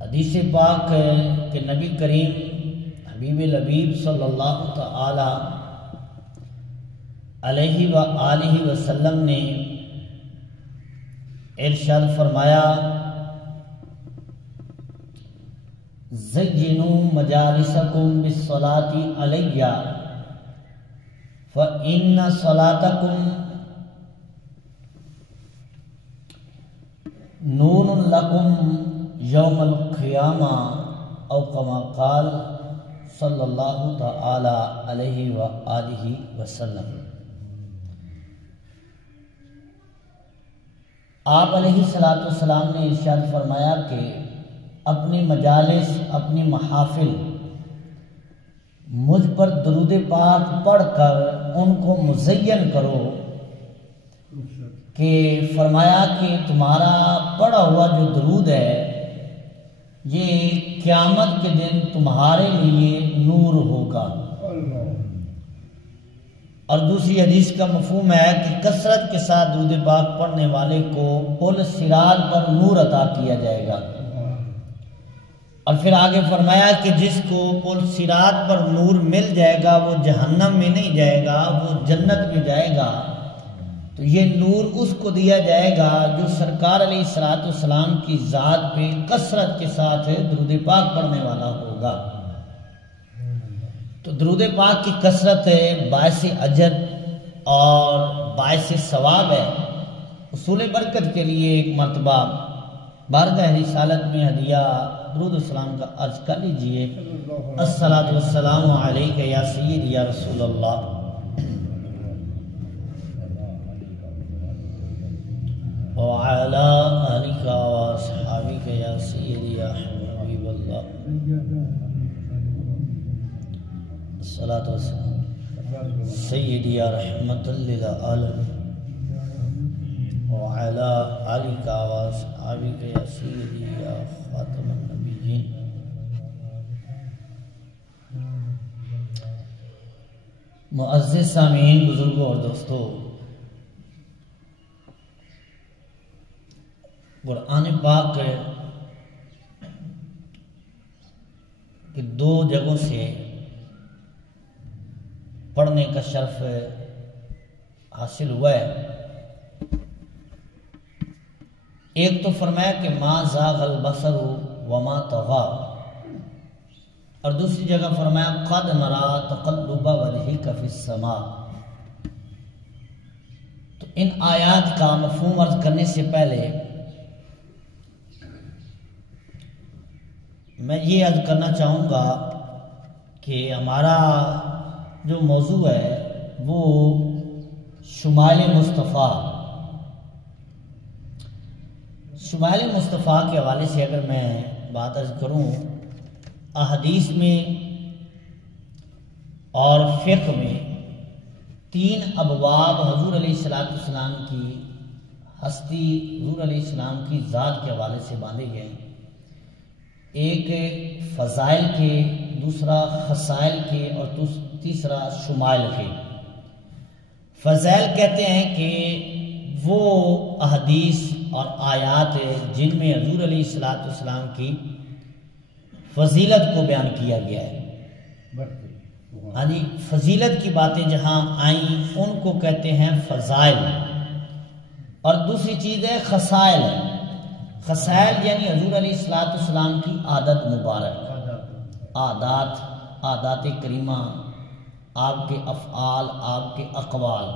حدیث پاک ہے کہ نبی کریم حبیب الحبیب صلی اللہ تعالی علیہ وآلہ وسلم نے ارشاد فرمایا زینوا مجالسکم بالصلاة علیہ فإن صلاتکم نور لکم یوم القیامہ او کما قال صلی اللہ تعالی علیہ وآلہ وسلم۔ آپ علیہ السلام نے ارشاد فرمایا کہ اپنی مجالس، اپنی محافل مجھ پر درود پاک پڑھ کر ان کو مزین کرو، کہ فرمایا کہ تمہارا پڑھا ہوا جو درود ہے یہ قیامت کے دن تمہارے لیے نور ہوگا۔ اور دوسری حدیث کا مفہوم ہے کہ کثرت کے ساتھ درود پاک پڑھنے والے کو پل صراط پر نور عطا کیا جائے گا۔ اور پھر آگے فرمایا کہ جس کو پل صراط پر نور مل جائے گا وہ جہنم میں نہیں جائے گا، وہ جنت میں جائے گا۔ تو یہ نور اس کو دیا جائے گا جو سرکار علیہ السلام کی ذات پہ کثرت کے ساتھ درود پاک پڑھنے والا ہوگا۔ تو درود پاک کی کثرت باعث اجر اور باعث ثواب ہے۔ حصول برکت کے لیے ایک مرتبہ بارگاہ رسالت میں ہدیہ درود السلام کا عرض کر لیجئے۔ الصلاۃ والسلام علیک یا سید یا رسول اللہ وعلی آلک واصحابک یا سید یا حبیب اللہ۔ الصلاۃ والسلام سید یا رحمت للعالمین وعلی آلک واصحابک یا سید یا خاتم النبیین۔ معزز سامعین، بزرگوں اور دوستو، قرآن پاک کہ دو جگہوں سے پڑھنے کا شرف حاصل ہوا ہے۔ ایک تو فرمایا کہ ما زاغ البصر وما طغى، اور دوسری جگہ فرمایا قد نرى تقلب وجهك في السماء۔ تو ان آیات کا مفہوم عرض کرنے سے پہلے میں یہ عرض کرنا چاہوں گا کہ ہمارا جو موضوع ہے وہ شمائل مصطفیٰ کے حوالے سے اگر میں بات عرض کروں، احادیث میں اور فقہ میں 3 ابواب حضور علیہ السلام کی ہستی، حضور علیہ السلام کی ذات کے حوالے سے باندھے گئے ہیں۔ ایک فضائل کے، دوسرا خصائل کے، اور تیسرا شمائل کے۔ فضائل کہتے ہیں کہ وہ احادیث اور آیات جن میں حضور علیہ السلام کی فضیلت کو بیان کیا گیا ہے، یعنی فضیلت کی باتیں جہاں آئیں ان کو کہتے ہیں فضائل۔ اور دوسری چیز ہے خصائل۔ خصائل یعنی حضور علیہ السلام کی عادت مبارک، عادات کریمہ، آپ کے افعال، آپ کے اقوال،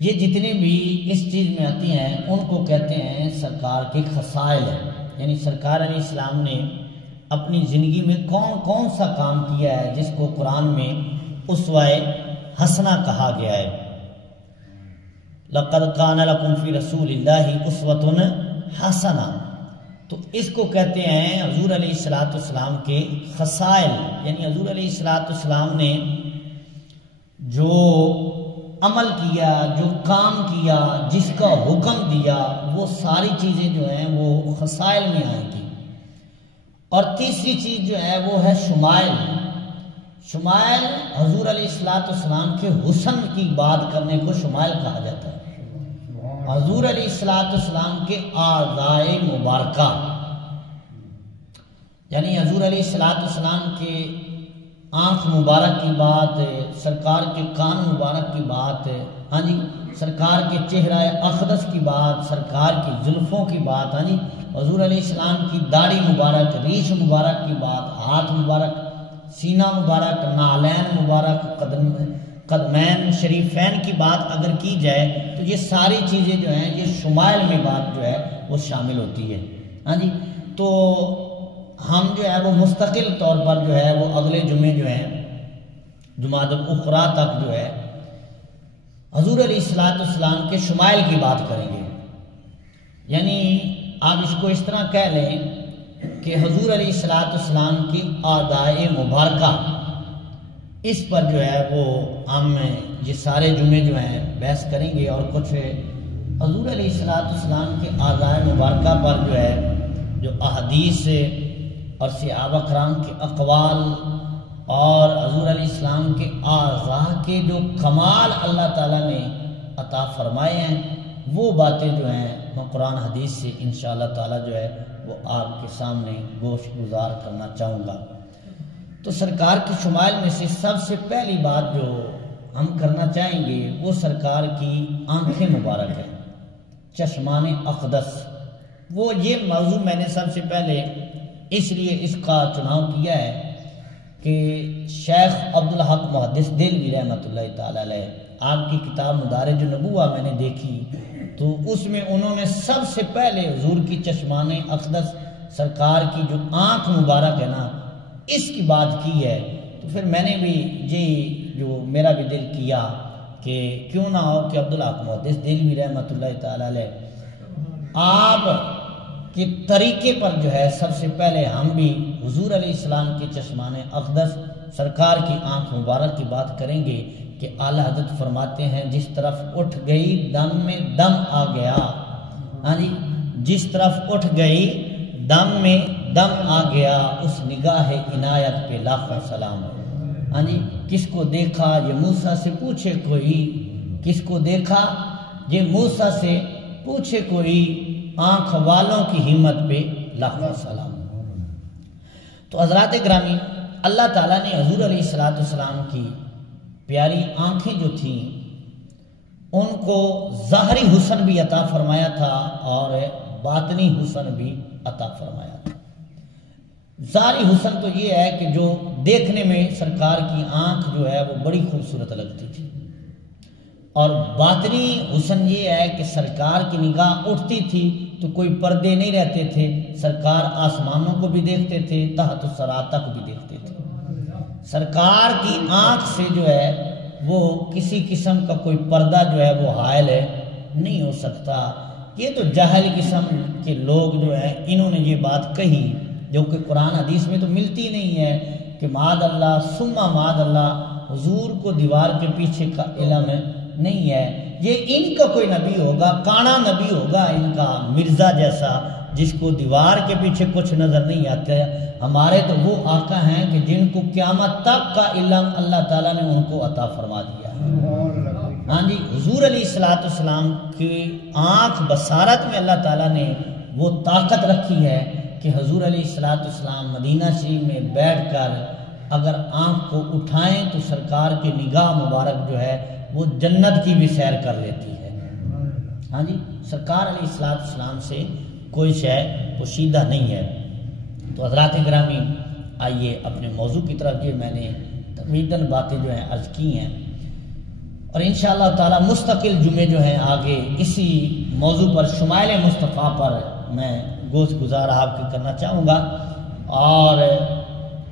یہ جتنے بھی اس چیز میں آتی ہیں ان کو کہتے ہیں سرکار کے خصائل ہیں۔ یعنی سرکار علیہ السلام نے اپنی زندگی میں کون کون سا کام کیا ہے جس کو قرآن میں اسوہ حسنہ کہا گیا ہے۔ لَقَدْ كَانَ لَكُمْ فِي رَسُولِ اللَّهِ أُسْوَةٌ حَسَنَةٌ، تو اس کو کہتے ہیں حضور علیہ السلام کے خصائل۔ یعنی حضور علیہ السلام نے جو عمل کیا، جو کام کیا، جس کا حکم دیا، وہ ساری چیزیں جو ہیں وہ خصائل میں آئیں گی۔ اور تیسری چیز جو ہے وہ ہے شمائل۔ شمائل حضور علیہ السلام کے حسن کی بات کرنے کو شمائل کہا جاتا ہے۔ حضور علیہ السلام کے اعضائے مبارکہ، یعنی حضور علیہ السلام کے آنکھ مبارک کی بات، سرکار کے کان مبارک کی بات، ہاں جی، سرکار کے چہرہ اقدس کی بات، سرکار کی زلفوں کی بات، ہاں جی، حضور علیہ السلام کی داڑھی مبارک، ریش مبارک کی بات، ہاتھ مبارک، سینہ مبارک، نالین مبارک، قدمین شریفین کی بات اگر کی جائے تو یہ ساری چیزیں جو ہیں یہ شمائل میں بات جو ہے وہ شامل ہوتی ہے، ہاں جی۔ تو ہم جو ہے وہ مستقل طور پر جو ہے وہ اگلے جمعے جو ہیں جمعۃ الاخری تک جو ہے حضور علیہ السلام کے شمائل کی بات کریں گے، یعنی آپ اس کو اس طرح کہہ لیں کہ حضور علیہ السلام کی اعضائے مبارکہ، اس پر جو ہے وہ ہم یہ سارے جمعے جو ہیں بحث کریں گے، اور کچھ حضور علیہ السلام کے اعضائے مبارکہ پر جو ہے جو احادیث اور صحابہ کرام کے اقوال اور حضور علیہ السلام کے اعضاء کے جو کمال اللہ تعالیٰ نے عطا فرمائے ہیں، وہ باتیں جو ہیں میں قرآن حدیث سے انشاءاللہ تعالیٰ جو ہے وہ آپ کے سامنے گوش گزار کرنا چاہوں گا۔ تو سرکار کی شمائل میں سے سب سے پہلی بات جو ہم کرنا چاہیں گے وہ سرکار کی آنکھیں مبارک ہیں، چشمان اقدس۔ وہ یہ موضوع میں نے سب سے پہلے اس لیے اس کا چناؤ کیا ہے کہ شیخ عبدالحق محدث دہلوی رحمۃ اللہ تعالی علیہ، آپ کی کتاب مدارج النبوہ میں نے دیکھی تو اس میں انہوں نے سب سے پہلے حضور کی چشمان اقدس، سرکار کی جو آنکھ مبارک ہے نا، اس کی بات کی ہے۔ تو پھر میں نے بھی یہ جو میرا بھی دل کیا کہ کیوں نہ ہو کہ عبدالحق محدث دہلوی رحمۃ اللہ تعالی علیہ آپ کے طریقے پر جو ہے سب سے پہلے ہم بھی حضور علیہ السلام کے چشمان اقدس، سرکار کی آنکھ مبارک کی بات کریں گے کہ اعلیٰ حضرت فرماتے ہیں جس طرف اٹھ گئی دم میں دم آ گیا، ہاں جی، جس طرف اٹھ گئی دم میں دم آ گیا، اس نگاہ عنایت پہ لاکھوں سلام۔ ہاں جی، کس کو دیکھا یہ موسیٰ سے پوچھے کوئی، کس کو دیکھا یہ موسیٰ سے پوچھے کوئی، آنکھ والوں کی ہمت پہ لاکھوں سلام۔ تو حضرات گرامی، اللہ تعالیٰ نے حضور علیہ السلام کی پیاری آنکھیں جو تھیں ان کو ظاہری حسن بھی عطا فرمایا تھا اور باطنی حسن بھی عطا فرمایا تھا۔ ظاہری حسن تو یہ ہے کہ جو دیکھنے میں سرکار کی آنکھ جو ہے وہ بڑی خوبصورت لگتی تھی، اور باطنی حسن یہ ہے کہ سرکار کی نگاہ اٹھتی تھی تو کوئی پردے نہیں رہتے تھے، سرکار آسمانوں کو بھی دیکھتے تھے، تحت الثری تک بھی دیکھتے تھے۔ سرکار کی آنکھ سے جو ہے وہ کسی قسم کا کوئی پردہ جو ہے وہ حائل نہیں ہو سکتا۔ یہ تو جاہل قسم کے لوگ جو ہیں انہوں نے یہ بات کہی جو کہ قرآن حدیث میں تو ملتی نہیں ہے کہ معاذ اللہ ثم معاذ اللہ حضور کو دیوار کے پیچھے کا علم نہیں ہے۔ یہ ان کا کوئی نبی ہوگا، کانا نبی ہوگا ان کا، مرزا جیسا، جس کو دیوار کے پیچھے کچھ نظر نہیں آتا ہے۔ ہمارے تو وہ آقا ہیں کہ جن کو قیامت تک کا علم اللہ تعالیٰ نے ان کو عطا فرما دیا ہے۔ ہاں جی، حضور علیہ السلام کی آنکھ بصارت میں اللہ تعالیٰ نے وہ طاقت رکھی ہے کہ حضور علیہ السلام مدینہ شریف میں بیٹھ کر اگر آنکھ کو اٹھائیں تو سرکار کی نگاہ مبارک جو ہے وہ جنت کی بھی سیر کر لیتی ہے۔ ہاں جی، سرکار علیہ السلام سے کوئی شے پوشیدہ نہیں ہے۔ تو حضرات گرامی، آئیے اپنے موضوع کی طرف، یہ میں نے تمہیداً باتیں جو ہیں عرض کی ہیں، اور انشاءاللہ تعالی مستقل جمعے جو ہیں آگے اسی موضوع پر، شمائل مصطفیٰ پر میں گوش گزار آپ کے کرنا چاہوں گا، اور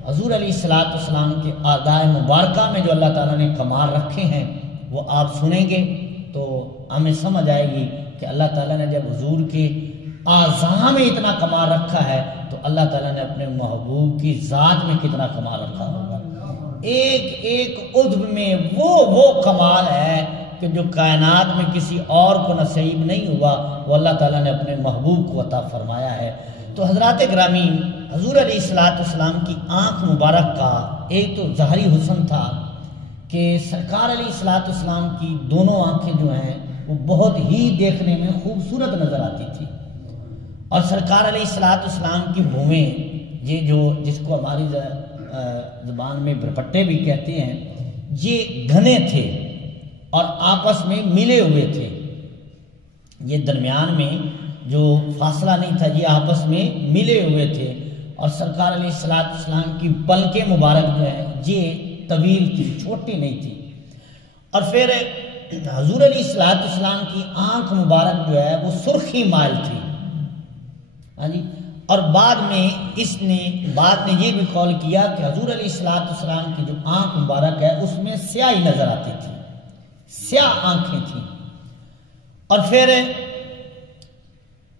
حضور علیہ السلام کے اعضائے مبارکہ میں جو اللہ تعالیٰ نے کمال رکھے ہیں وہ آپ سنیں گے تو ہمیں سمجھ آئے گی کہ اللہ تعالیٰ نے جب حضور کے اعضاء میں اتنا کمال رکھا ہے تو اللہ تعالیٰ نے اپنے محبوب کی ذات میں کتنا کمال رکھا ہوگا۔ ایک ایک عضو میں وہ کمال ہے کہ جو کائنات میں کسی اور کو نصیب نہیں ہوا، وہ اللہ تعالیٰ نے اپنے محبوب کو عطا فرمایا ہے۔ تو حضرات گرامی، حضور علیہ السلام کی آنکھ مبارک کا ایک تو ظاہری حسن تھا کہ سرکار علیہ السلام کی دونوں آنکھیں جو ہیں وہ بہت ہی دیکھنے میں خوبصورت نظر آتی تھی، اور سرکار علیہ السلام کی بھومیں، یہ جو جس کو ہماری زبان میں برپٹے بھی کہتے ہیں، یہ گھنے تھے اور آپس میں ملے ہوئے تھے، یہ درمیان میں جو فاصلہ نہیں تھا، یہ آپس میں ملے ہوئے تھے، اور سرکار علیہ السلام کی پلکیں مبارک جو ہے یہ طویل تھی، چھوٹی نہیں تھی، اور پھر حضور علیہ السلام کی آنکھ مبارک جو ہے وہ سرخی مائل تھی، ہاں جی، اور بعد میں یہ بھی قول کیا کہ حضور علیہ السلام کی جو آنکھ مبارک ہے اس میں سیاہی نظر آتی تھی، سیاہ آنکھیں تھیں، اور پھر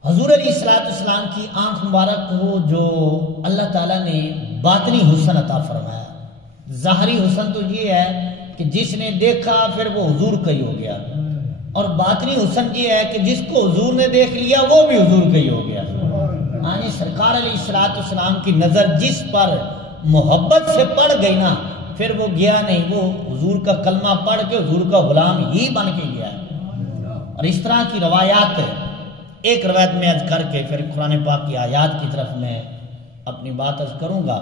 حضور علیہ السلام کی آنکھ مبارک کو جو اللہ تعالیٰ نے باطنی حسن عطا فرمایا، ظاہری حسن تو یہ ہے کہ جس نے دیکھا پھر وہ حضور کا ہی ہو گیا، اور باطنی حسن یہ ہے کہ جس کو حضور نے دیکھ لیا وہ بھی حضور کا ہی ہو گیا، یعنی سرکار علیہ السلام کی نظر جس پر محبت سے پڑ گئی نا، پھر وہ گیا نہیں، وہ حضور کا کلمہ پڑھ کے حضور کا غلام ہی بن کے گیا، اور اس طرح کی روایات، ایک روایت میں عرض کر کے پھر قرآن پاک کی آیات کی طرف میں اپنی بات عرض کروں گا۔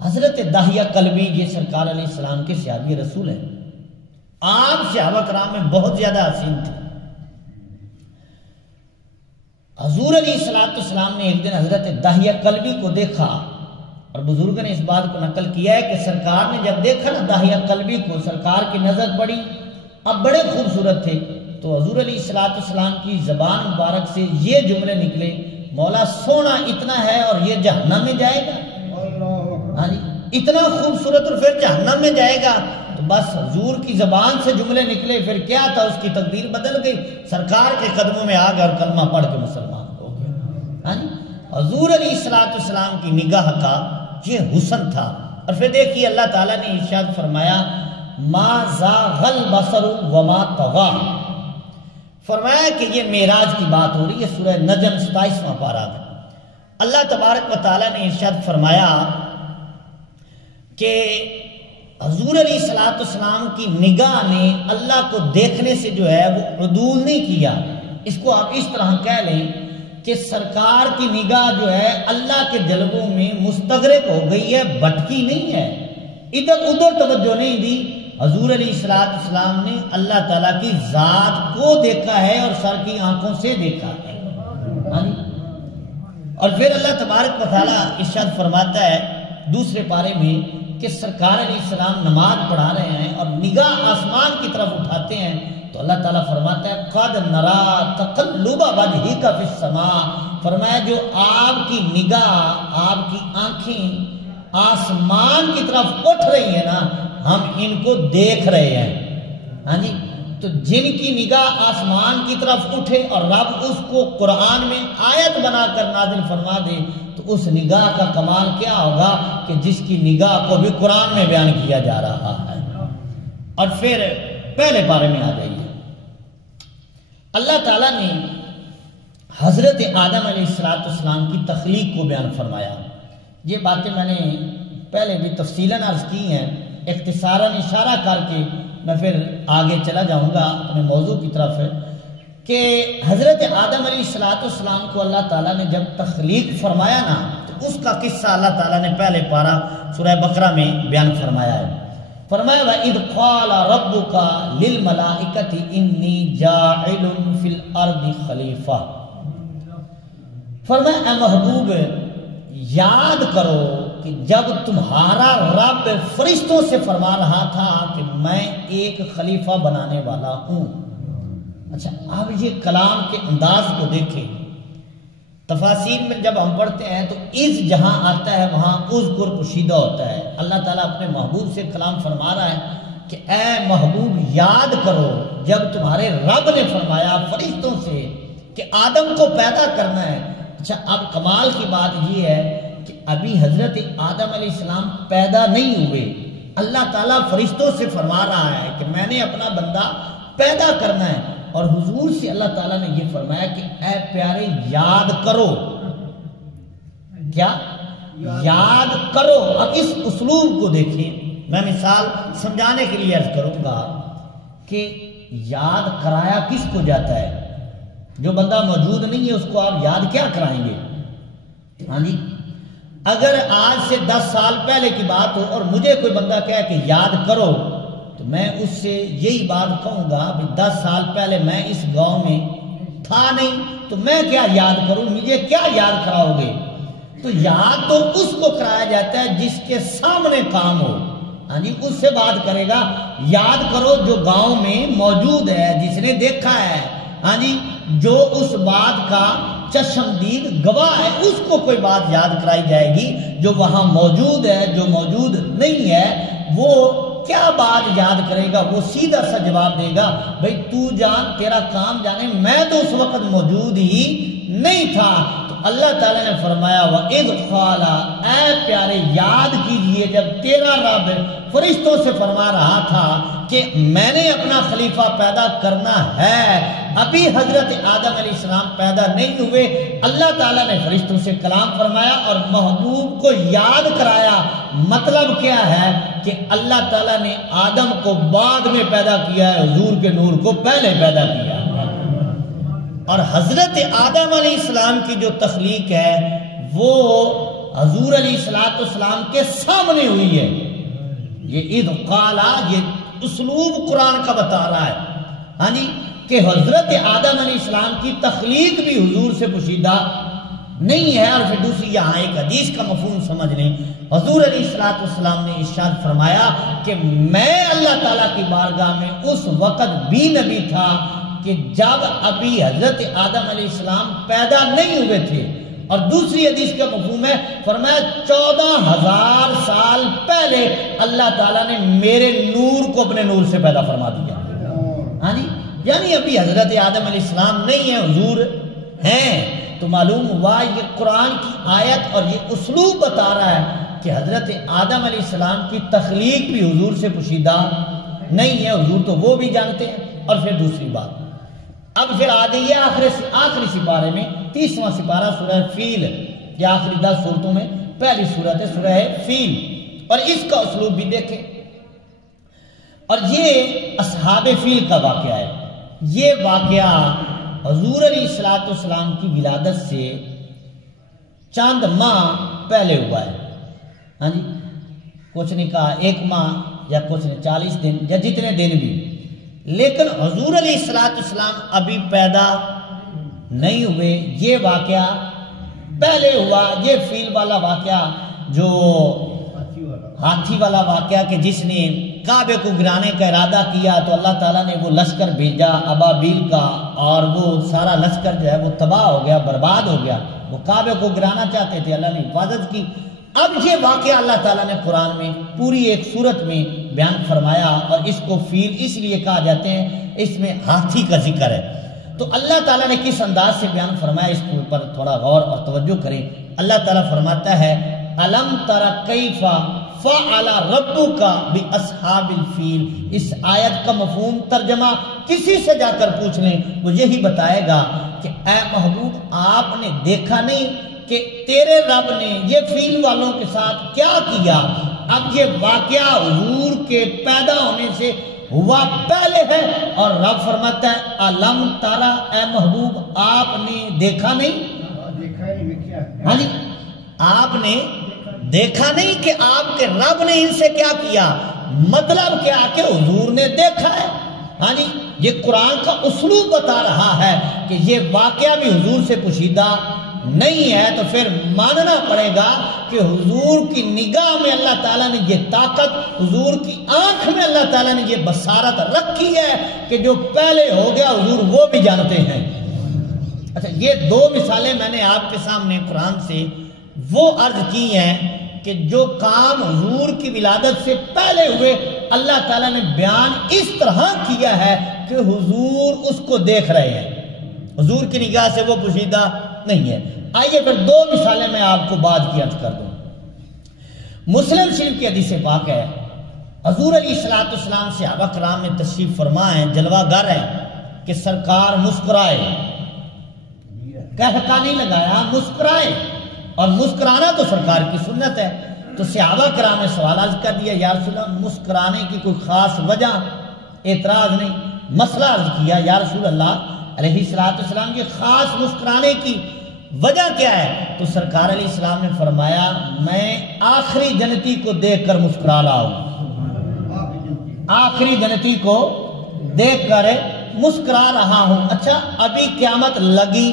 حضرت داہیہ کلبی یہ سرکار علیہ السلام کے صحابی رسول ہیں، آپ صحابہ کرام میں بہت زیادہ حسین تھے۔ حضور علیہ السلام نے ایک دن حضرت داہیہ کلبی کو دیکھا، اور بزرگ نے اس بات کو نقل کیا ہے کہ سرکار نے جب دیکھا نا داہیہ کلبی کو، سرکار کی نظر پڑی، اب بڑے خوبصورت تھے، تو حضور علیہ السلام کی زبان مبارک سے یہ جملے نکلے، مولا سونا اتنا ہے اور یہ جہنم میں جائے گا، ہاں جی، اتنا خوبصورت اور پھر جہنم میں جائے گا، تو بس حضور کی زبان سے جملے نکلے، پھر کیا تھا، اس کی تقدیر بدل گئی، سرکار کے قدموں میں آ گیا اور کلمہ پڑھ کے مسلمان ہو گیا، ہاں جی۔ حضور علیہ السلام کی نگاہ کا یہ حسن تھا، اور پھر دیکھیے اللہ تعالیٰ نے ارشاد فرمایا ما زاغ البصر وما طغى، فرمایا کہ یہ معراج کی بات ہو رہی ہے، سورہ نجم 27واں پارہ میں اللہ تبارک و تعالیٰ نے ارشاد فرمایا کہ حضور علیہ السلام کی نگاہ نے اللہ کو دیکھنے سے جو ہے وہ عدول نہیں کیا، اس کو آپ اس طرح کہہ لیں کہ سرکار کی نگاہ جو ہے اللہ کے جلووں میں مستغرق ہو گئی ہے، بھٹکی نہیں ہے، ادھر ادھر توجہ نہیں دی، حضور علیہ السلام نے اللہ تعالیٰ کی ذات کو دیکھا ہے اور سر کی آنکھوں سے دیکھا ہے، اور پھر اللہ تبارک و تعالیٰ ارشاد فرماتا ہے دوسرے پارے میں کہ سرکار علیہ السلام نماز پڑھا رہے ہیں اور نگاہ آسمان کی طرف اٹھاتے ہیں تو اللہ تعالیٰ فرماتا ہے قد نرا تقلب وجہک فی السماء، فرمایا جو آپ کی نگاہ، آپ کی آنکھیں آسمان کی طرف اٹھ رہی ہیں نا، ہم ان کو دیکھ رہے ہیں، ہاں جی، تو جن کی نگاہ آسمان کی طرف اٹھے اور رب اس کو قرآن میں آیت بنا کر نازل فرما دے تو اس نگاہ کا کمال کیا ہوگا کہ جس کی نگاہ کو بھی قرآن میں بیان کیا جا رہا ہے۔ اور پھر پہلے پارے میں آ جائیے، اللہ تعالیٰ نے حضرت آدم علیہ السلام کی تخلیق کو بیان فرمایا، یہ باتیں میں نے پہلے بھی تفصیلاً عرض کی ہیں، اختصاراً اشارہ کر کے میں پھر آگے چلا جاؤں گا اپنے موضوع کی طرف، کہ حضرت آدم علیہ السلام کو اللہ تعالیٰ نے جب تخلیق فرمایا نا تو اس کا قصہ اللہ تعالیٰ نے پہلے پارہ سورہ بقرہ میں بیان فرمایا ہے، فرمایا وَإِذْ قَالَ رَبُّكَ لِلْمَلَائِكَةِ إِنِّي جَاعِلٌ فِي الْأَرْضِ خَلِيفَةً، فرمایا اے محبوب یاد کرو کہ جب تمہارا رب فرشتوں سے فرما رہا تھا کہ میں ایک خلیفہ بنانے والا ہوں۔ اچھا اب یہ کلام کے انداز کو دیکھیں، تفاسیر میں جب ہم پڑھتے ہیں تو اس جہاں آتا ہے وہاں اذکر پوشیدہ ہوتا ہے، اللہ تعالیٰ اپنے محبوب سے کلام فرما رہا ہے کہ اے محبوب یاد کرو جب تمہارے رب نے فرمایا فرشتوں سے کہ آدم کو پیدا کرنا ہے۔ اچھا اب کمال کی بات یہ ہے کہ ابھی حضرت آدم علیہ السلام پیدا نہیں ہوئے، اللہ تعالیٰ فرشتوں سے فرما رہا ہے کہ میں نے اپنا بندہ پیدا کرنا ہے، اور حضور سے اللہ تعالیٰ نے یہ فرمایا کہ اے پیارے یاد کرو، کیا یاد کرو۔ اب اس اسلوب کو دیکھیں، میں مثال سمجھانے کے لیے عرض کروں گا کہ یاد کرایا کس کو جاتا ہے؟ جو بندہ موجود نہیں ہے اس کو آپ یاد کیا کرائیں گے؟ ہاں جی، اگر آج سے 10 سال پہلے کی بات ہو اور مجھے کوئی بندہ کہے کہ یاد کرو، تو میں اس سے یہی بات کہوں گا کہ 10 سال پہلے میں اس گاؤں میں تھا نہیں، تو میں کیا یاد کروں؟ مجھے کیا یاد کراؤ گے؟ تو یاد تو اس کو کرایا جاتا ہے جس کے سامنے کام ہو، ہاں جی، اس سے بات کرے گا۔ یاد کرو جو گاؤں میں موجود ہے، جس نے دیکھا ہے، ہاں جی، جو اس بات کا چشمدید گواہ ہے، اس کو کوئی بات یاد کرائی جائے گی۔ جو وہاں موجود ہے، جو موجود نہیں ہے، وہ کیا بات یاد کرے گا؟ وہ سیدھا سا جواب دے گا، بھئی تو جان، تیرا کام جانے، میں تو اس وقت موجود ہی نہیں تھا۔ تو اللہ تعالیٰ نے فرمایا وَإِذْ قَالَ، اے پیارے یاد کیجئے جب تیرا رب فرشتوں سے فرما رہا تھا کہ میں نے اپنا خلیفہ پیدا کرنا ہے، ابھی حضرت آدم علیہ السلام پیدا نہیں ہوئے، اللہ تعالیٰ نے فرشتوں سے کلام فرمایا اور محبوب کو یاد کرایا۔ مطلب کیا ہے کہ اللہ تعالیٰ نے آدم کو بعد میں پیدا کیا ہے، حضور کے نور کو پہلے پیدا کیا ہے۔ اور حضرت آدم علیہ السلام کی جو تخلیق ہے وہ حضور علیہ السلام کے سامنے ہوئی ہے۔ یہ اذ قال، یہ اسلوب قرآن کا بتا رہا ہے، ہاں جی، کہ حضرت آدم علیہ السلام کی تخلیق بھی حضور سے پوشیدہ نہیں ہے۔ اور پھر دوسری یہاں ایک حدیث کا مفہوم سمجھ لیں، حضور علیہ السلام نے ارشاد فرمایا کہ میں اللہ تعالیٰ کی بارگاہ میں اس وقت بھی نبی تھا کہ جب ابھی حضرت آدم علیہ السلام پیدا نہیں ہوئے تھے۔ اور دوسری حدیث کا مفہوم ہے، فرمایا 14,000 سال پہلے اللہ تعالیٰ نے میرے نور کو اپنے نور سے پیدا فرما دیا۔ ہاں جی، یعنی ابھی حضرت آدم علیہ السلام نہیں ہے، حضور ہیں۔ تو معلوم ہوا یہ قرآن کی آیت اور یہ اسلوب بتا رہا ہے کہ حضرت آدم علیہ السلام کی تخلیق بھی حضور سے پوشیدہ نہیں ہے، حضور تو وہ بھی جانتے ہیں۔ اور پھر دوسری بات، اب پھر آ گئی ہے آخری سپارے میں 30واں سپارہ سورہ فیل، یہ آخری 10 سورتوں میں پہلی سورت ہے سورہ فیل، اور اس کا اسلوب بھی دیکھیں۔ اور یہ اصحاب فیل کا واقعہ ہے۔ یہ واقعہ حضور علیہ السلام کی ولادت سے چند ماہ پہلے ہوا ہے، ہاں جی، کچھ نے کہا 1 ماہ یا کچھ نے 40 دن یا جتنے دن بھی، لیکن حضور علیہ السلام ابھی پیدا نہیں ہوئے۔ یہ واقعہ پہلے ہوا، یہ فیل والا واقعہ، جو ہاتھی والا واقعہ کہ جس نے کعبے کو گرانے کا ارادہ کیا تو اللہ تعالیٰ نے وہ لشکر بھیجا ابابیل کا، اور وہ سارا لشکر جو ہے وہ تباہ ہو گیا، برباد ہو گیا۔ وہ کعبے کو گرانا چاہتے تھے، اللہ نے حفاظت کی۔ اب یہ واقعہ اللہ تعالیٰ نے قرآن میں پوری ایک سورت میں بیان فرمایا، اور اس کو فیل اس لیے کہا جاتے ہیں، اس میں ہاتھی کا ذکر ہے۔ تو اللہ تعالیٰ نے کس انداز سے بیان فرمایا، اس کے اوپر تھوڑا غور اور توجہ کریں۔ اللہ تعالیٰ فرماتا ہے الم تر کیف فعل ربک باصحاب الفیل۔ اس آیت کا مفہوم ترجمہ کسی سے جا کر پوچھ لیں، وہ یہی بتائے گا کہ اے محبوب آپ نے دیکھا نہیں کہ تیرے رب نے یہ فیل والوں کے ساتھ کیا کیا؟ اب یہ واقعہ حضور کے پیدا ہونے سے ہوا پہلے ہے، اور رب فرماتا ہے الم تارا، اے محبوب آپ نے دیکھا نہیں؟ ہاں جی، آپ نے دیکھا نہیں کہ آپ کے رب نے ان سے کیا کیا؟ مطلب کیا کہ حضور نے دیکھا ہے۔ ہاں جی، یہ قرآن کا اسلوب بتا رہا ہے کہ یہ واقعہ بھی حضور سے پوشیدہ نہیں ہے، تو پھر ماننا پڑے گا کہ حضور کی نگاہ میں اللہ تعالیٰ نے یہ طاقت، حضور کی آنکھ میں اللہ تعالیٰ نے یہ بصارت رکھی ہے کہ جو پہلے ہو گیا حضور وہ بھی جانتے ہیں۔ اچھا، یہ 2 مثالیں میں نے آپ کے سامنے قرآن سے وہ عرض کی ہیں کہ جو کام حضور کی ولادت سے پہلے ہوئے اللہ تعالیٰ نے بیان اس طرح کیا ہے کہ حضور اس کو دیکھ رہے ہیں، حضور کی نگاہ سے وہ پوشیدہ نہیں ہے۔ آئیے پھر 2 مثالیں میں آپ کو بعد کی عرض کر دوں۔ مسلم شریف کی حدیث پاک ہے، حضور علیہ السلام صحابہ کرام میں تشریف فرما ہیں، جلوہ گر ہیں کہ سرکار مسکرائے، کہکا نہیں لگایا، مسکرائے، اور مسکرانا تو سرکار کی سنت ہے۔ تو صحابہ کرام نے سوال عرض کر دیا، یا رسول اللہ مسکرانے کی کوئی خاص وجہ؟ اعتراض نہیں۔ مسئلہ عرض کیا، یا رسول اللہ علیہ السلام کی خاص مسکرانے کی وجہ کیا ہے؟ تو سرکار علیہ السلام نے فرمایا میں آخری جنتی کو دیکھ کر مسکرا رہا ہوں، آخری جنتی کو دیکھ کر مسکرا رہا ہوں۔ اچھا ابھی قیامت لگی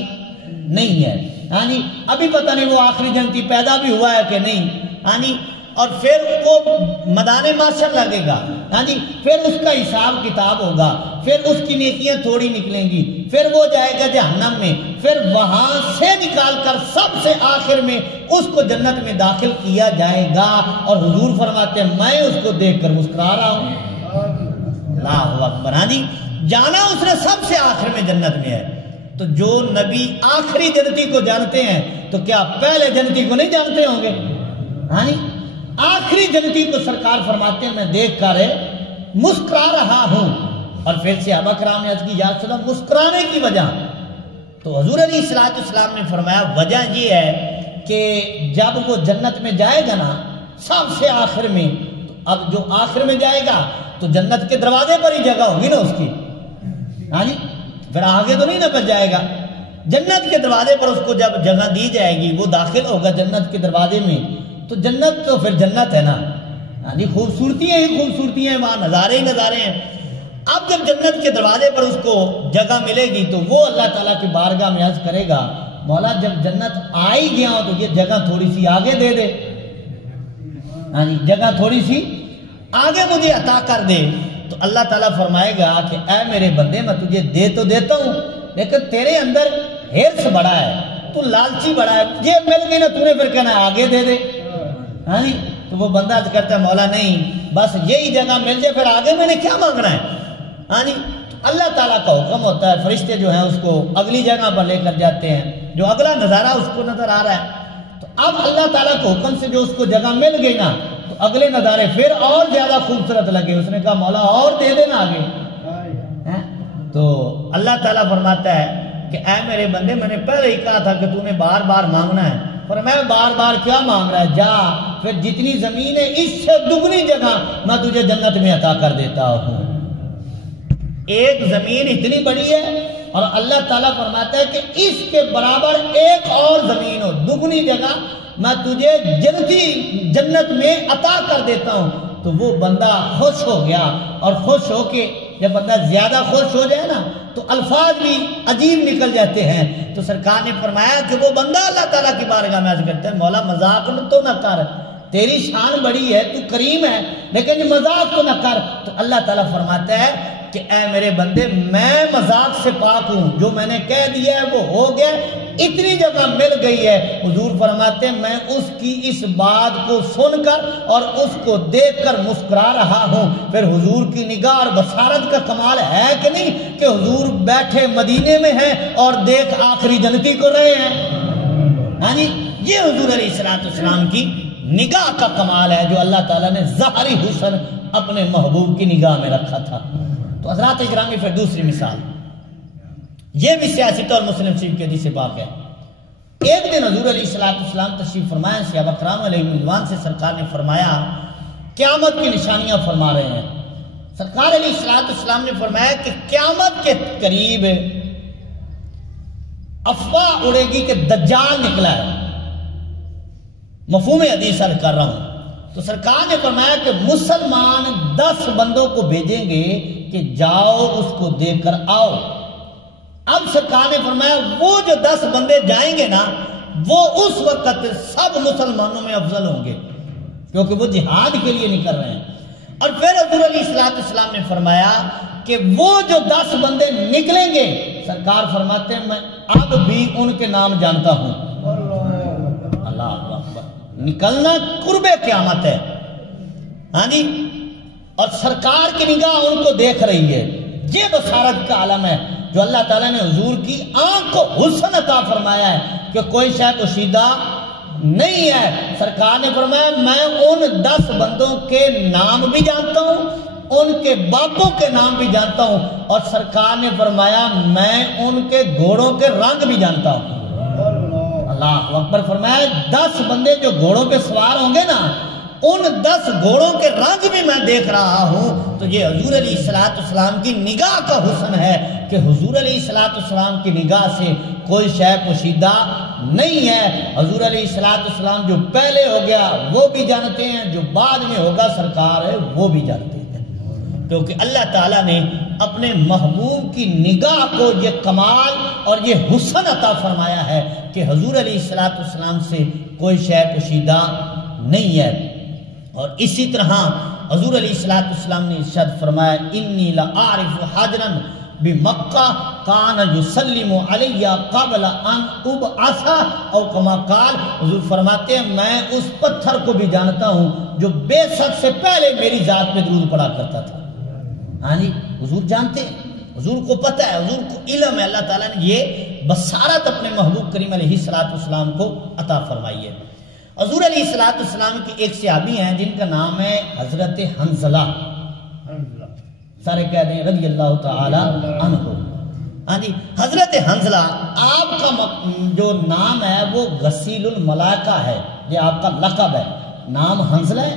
نہیں ہے، ہاں جی، ابھی پتہ نہیں وہ آخری جنتی پیدا بھی ہوا ہے کہ نہیں، ہاں جی، اور پھر وہ میدان محشر لگے گا، ہاں جی، پھر اس کا حساب کتاب ہوگا، پھر اس کی نیکیاں تھوڑی نکلیں گی، پھر وہ جائے گا جہنم میں، پھر وہاں سے نکال کر سب سے آخر میں اس کو جنت میں داخل کیا جائے گا، اور حضور فرماتے ہیں میں اس کو دیکھ کر مسکرا رہا ہوں۔ اللہ اکبر، ہاں جی، جانا اس نے سب سے آخر میں جنت میں ہے۔ تو جو نبی آخری جنتی کو جانتے ہیں تو کیا پہلے جنتی کو نہیں جانتے ہوں گے؟ ہاں جی، آخری جنتی کو سرکار فرماتے ہیں میں دیکھ کر مسکرا رہا ہوں۔ اور پھر صحابہ کرام نے عرض کی یا رسول اللہ مسکرانے کی وجہ؟ تو حضور علیہ السلام نے فرمایا وجہ یہ ہے کہ جب وہ جنت میں جائے گا نا سب سے آخر میں، تو اب جو آخر میں جائے گا تو جنت کے دروازے پر ہی جگہ ہوگی نا اس کی، ہاں جی، پھر آگے تو نہیں نہ بچ جائے گا، جنت کے دروازے پر اس کو جب جگہ دی جائے گی وہ داخل ہوگا جنت کے دروازے میں، تو جنت تو پھر جنت ہے نا، ہاں جی، خوبصورتیاں ہی خوبصورتیاں ہیں، وہاں نظارے ہی نظارے ہیں۔ اب جب جنت کے دروازے پر اس کو جگہ ملے گی تو وہ اللہ تعالیٰ کی بارگاہ میں عرض کرے گا مولا جب جنت آ ہی گیا ہو تو یہ جگہ تھوڑی سی آگے دے دے، ہاں جی، جگہ تھوڑی سی آگے مجھے عطا کر دے۔ تو اللہ تعالیٰ فرمائے گا کہ اے میرے بندے میں تجھے دے تو دیتا ہوں لیکن تیرے اندر ہرس بڑا ہے، تو لالچی بڑا ہے، یہ مل گئی نا تو نے پھر کہنا آگے دے دے، ہاں جی، تو وہ بندہ کہتا ہے مولا نہیں بس یہی جگہ مل جائے پھر آگے میں نے کیا مانگنا ہے، ہاں جی، اللہ تعالیٰ کا حکم ہوتا ہے، فرشتے جو ہیں اس کو اگلی جگہ پر لے کر جاتے ہیں، جو اگلا نظارہ اس کو نظر آ رہا ہے، تو اب اللہ تعالیٰ کے حکم سے جو اس کو جگہ مل گئی نا تو اگلے نظارے پھر اور زیادہ خوبصورت لگے، اس نے کہا مولا اور دے دینا آگے، تو اللہ تعالیٰ فرماتا ہے کہ اے میرے بندے میں نے پہلے ہی کہا تھا کہ تو نے بار بار مانگنا ہے، پر میں بار بار کیا مانگ رہا ہے، جا پھر جتنی زمین ہے اس سے دگنی جگہ میں تجھے جنت میں عطا کر دیتا ہوں۔ ایک زمین اتنی بڑی ہے اور اللہ تعالیٰ فرماتا ہے کہ اس کے برابر ایک اور زمین ہو، دگنی جگہ میں تجھے جنت میں عطا کر دیتا ہوں۔ تو وہ بندہ خوش ہو گیا، اور خوش ہو کے جب بندہ زیادہ خوش ہو جائے نا تو الفاظ بھی عجیب نکل جاتے ہیں۔ تو سرکار نے فرمایا کہ وہ بندہ اللہ تعالیٰ کی بارگاہ میں عرض کرتا ہے مولا مذاق تو نہ کر، تیری شان بڑی ہے، تو کریم ہے، لیکن مذاق تو نہ کر۔ تو اللہ تعالیٰ فرماتا ہے کہ اے میرے بندے میں مذاق سے پاک ہوں، جو میں نے کہہ دیا ہے وہ ہو گیا، اتنی جگہ مل گئی ہے۔ حضور فرماتے ہیں میں اس کی اس بات کو سن کر اور اس کو دیکھ کر مسکرا رہا ہوں۔ پھر حضور کی نگاہ اور بصارت کا کمال ہے کہ نہیں کہ حضور بیٹھے مدینے میں ہیں اور دیکھ آخری جنتی کو رہے ہیں، ہاں جی، یہ حضور علیہ السلام کی نگاہ کا کمال ہے جو اللہ تعالیٰ نے ظاہری حسن اپنے محبوب کی نگاہ میں رکھا تھا۔ تو حضرات اکرامی پھر دوسری مثال، یہ بھی سیاست اور مسلم شریف کے حدیث پاک ہے۔ ایک دن حضور علیہ السلام تشریف فرمایا، صحابہ کرام علیہ رضوان سے سرکار نے فرمایا قیامت کی نشانیاں فرما رہے ہیں۔ سرکار علیہ السلام نے فرمایا کہ قیامت کے قریب افواہ اڑے گی کہ دجال نکلا ہے، مفہوم حدیث عرض کر رہا ہوں۔ تو سرکار نے فرمایا کہ مسلمان 10 بندوں کو بھیجیں گے کہ جاؤ اس کو دیکھ کر آؤ۔ اب سرکار نے فرمایا وہ جو 10 بندے جائیں گے نا وہ اس وقت سب مسلمانوں میں افضل ہوں گے کیونکہ وہ جہاد کے لیے نکل رہے ہیں۔ اور پھر حضور علیہ السلام نے فرمایا کہ وہ جو 10 بندے نکلیں گے سرکار فرماتے ہیں میں اب بھی ان کے نام جانتا ہوں۔ اللہ اکبر، نکلنا قرب قیامت ہے، ہاں جی، اور سرکار کی نگاہ ان کو دیکھ رہی ہے۔ یہ بصارت کا عالم ہے جو اللہ تعالیٰ نے حضور کی آنکھ کو حسن عطا فرمایا ہے کہ کوئی شے پوشیدہ نہیں ہے۔ سرکار نے فرمایا میں ان 10 بندوں کے نام بھی جانتا ہوں، ان کے باپوں کے نام بھی جانتا ہوں، اور سرکار نے فرمایا میں ان کے گھوڑوں کے رنگ بھی جانتا ہوں۔ اللہ اکبر، فرمایا 10 بندے جو گھوڑوں پہ سوار ہوں گے نا ان 10 گھوڑوں کے رنگ بھی میں دیکھ رہا ہوں تو یہ حضور علیہ السلام کی نگاہ کا حسن ہے کہ حضور علیہ السلام کی نگاہ سے کوئی شے پوشیدہ نہیں ہے۔ حضور علیہ السلام جو پہلے ہو گیا وہ بھی جانتے ہیں، جو بعد میں ہوگا سرکار ہے وہ بھی جانتے ہیں، کیونکہ اللہ تعالیٰ نے اپنے محبوب کی نگاہ کو یہ کمال اور یہ حسن عطا فرمایا ہے کہ حضور علیہ السلام سے کوئی شے پوشیدہ نہیں ہے۔ اور اسی طرح حضور علیہ السلام نے ارشاد فرمایا انی لأعرف حجرا بمکہ کان یسلم علی قبل ان ابعث او کما قال، حضور فرماتے ہیں میں اس پتھر کو بھی جانتا ہوں جو بعثت سے پہلے میری ذات پہ درود پڑا کرتا تھا۔ ہاں جی، حضور جانتے ہیں، حضور کو پتہ ہے، حضور کو علم ہے، اللہ تعالیٰ نے یہ بصارت اپنے محبوب کریم علیہ السلام کو عطا فرمائی ہے۔ حضور علیہ السلام کی ایک صحابی ہیں جن کا نام ہے حضرت حنظلہ، سارے کہہ دیں رضی اللہ تعالی عنہ۔ ہاں جی، حضرت حنظلہ آپ کا جو نام ہے وہ غسیل الملائکہ ہے، یہ آپ کا لقب ہے، نام حنظلہ ہے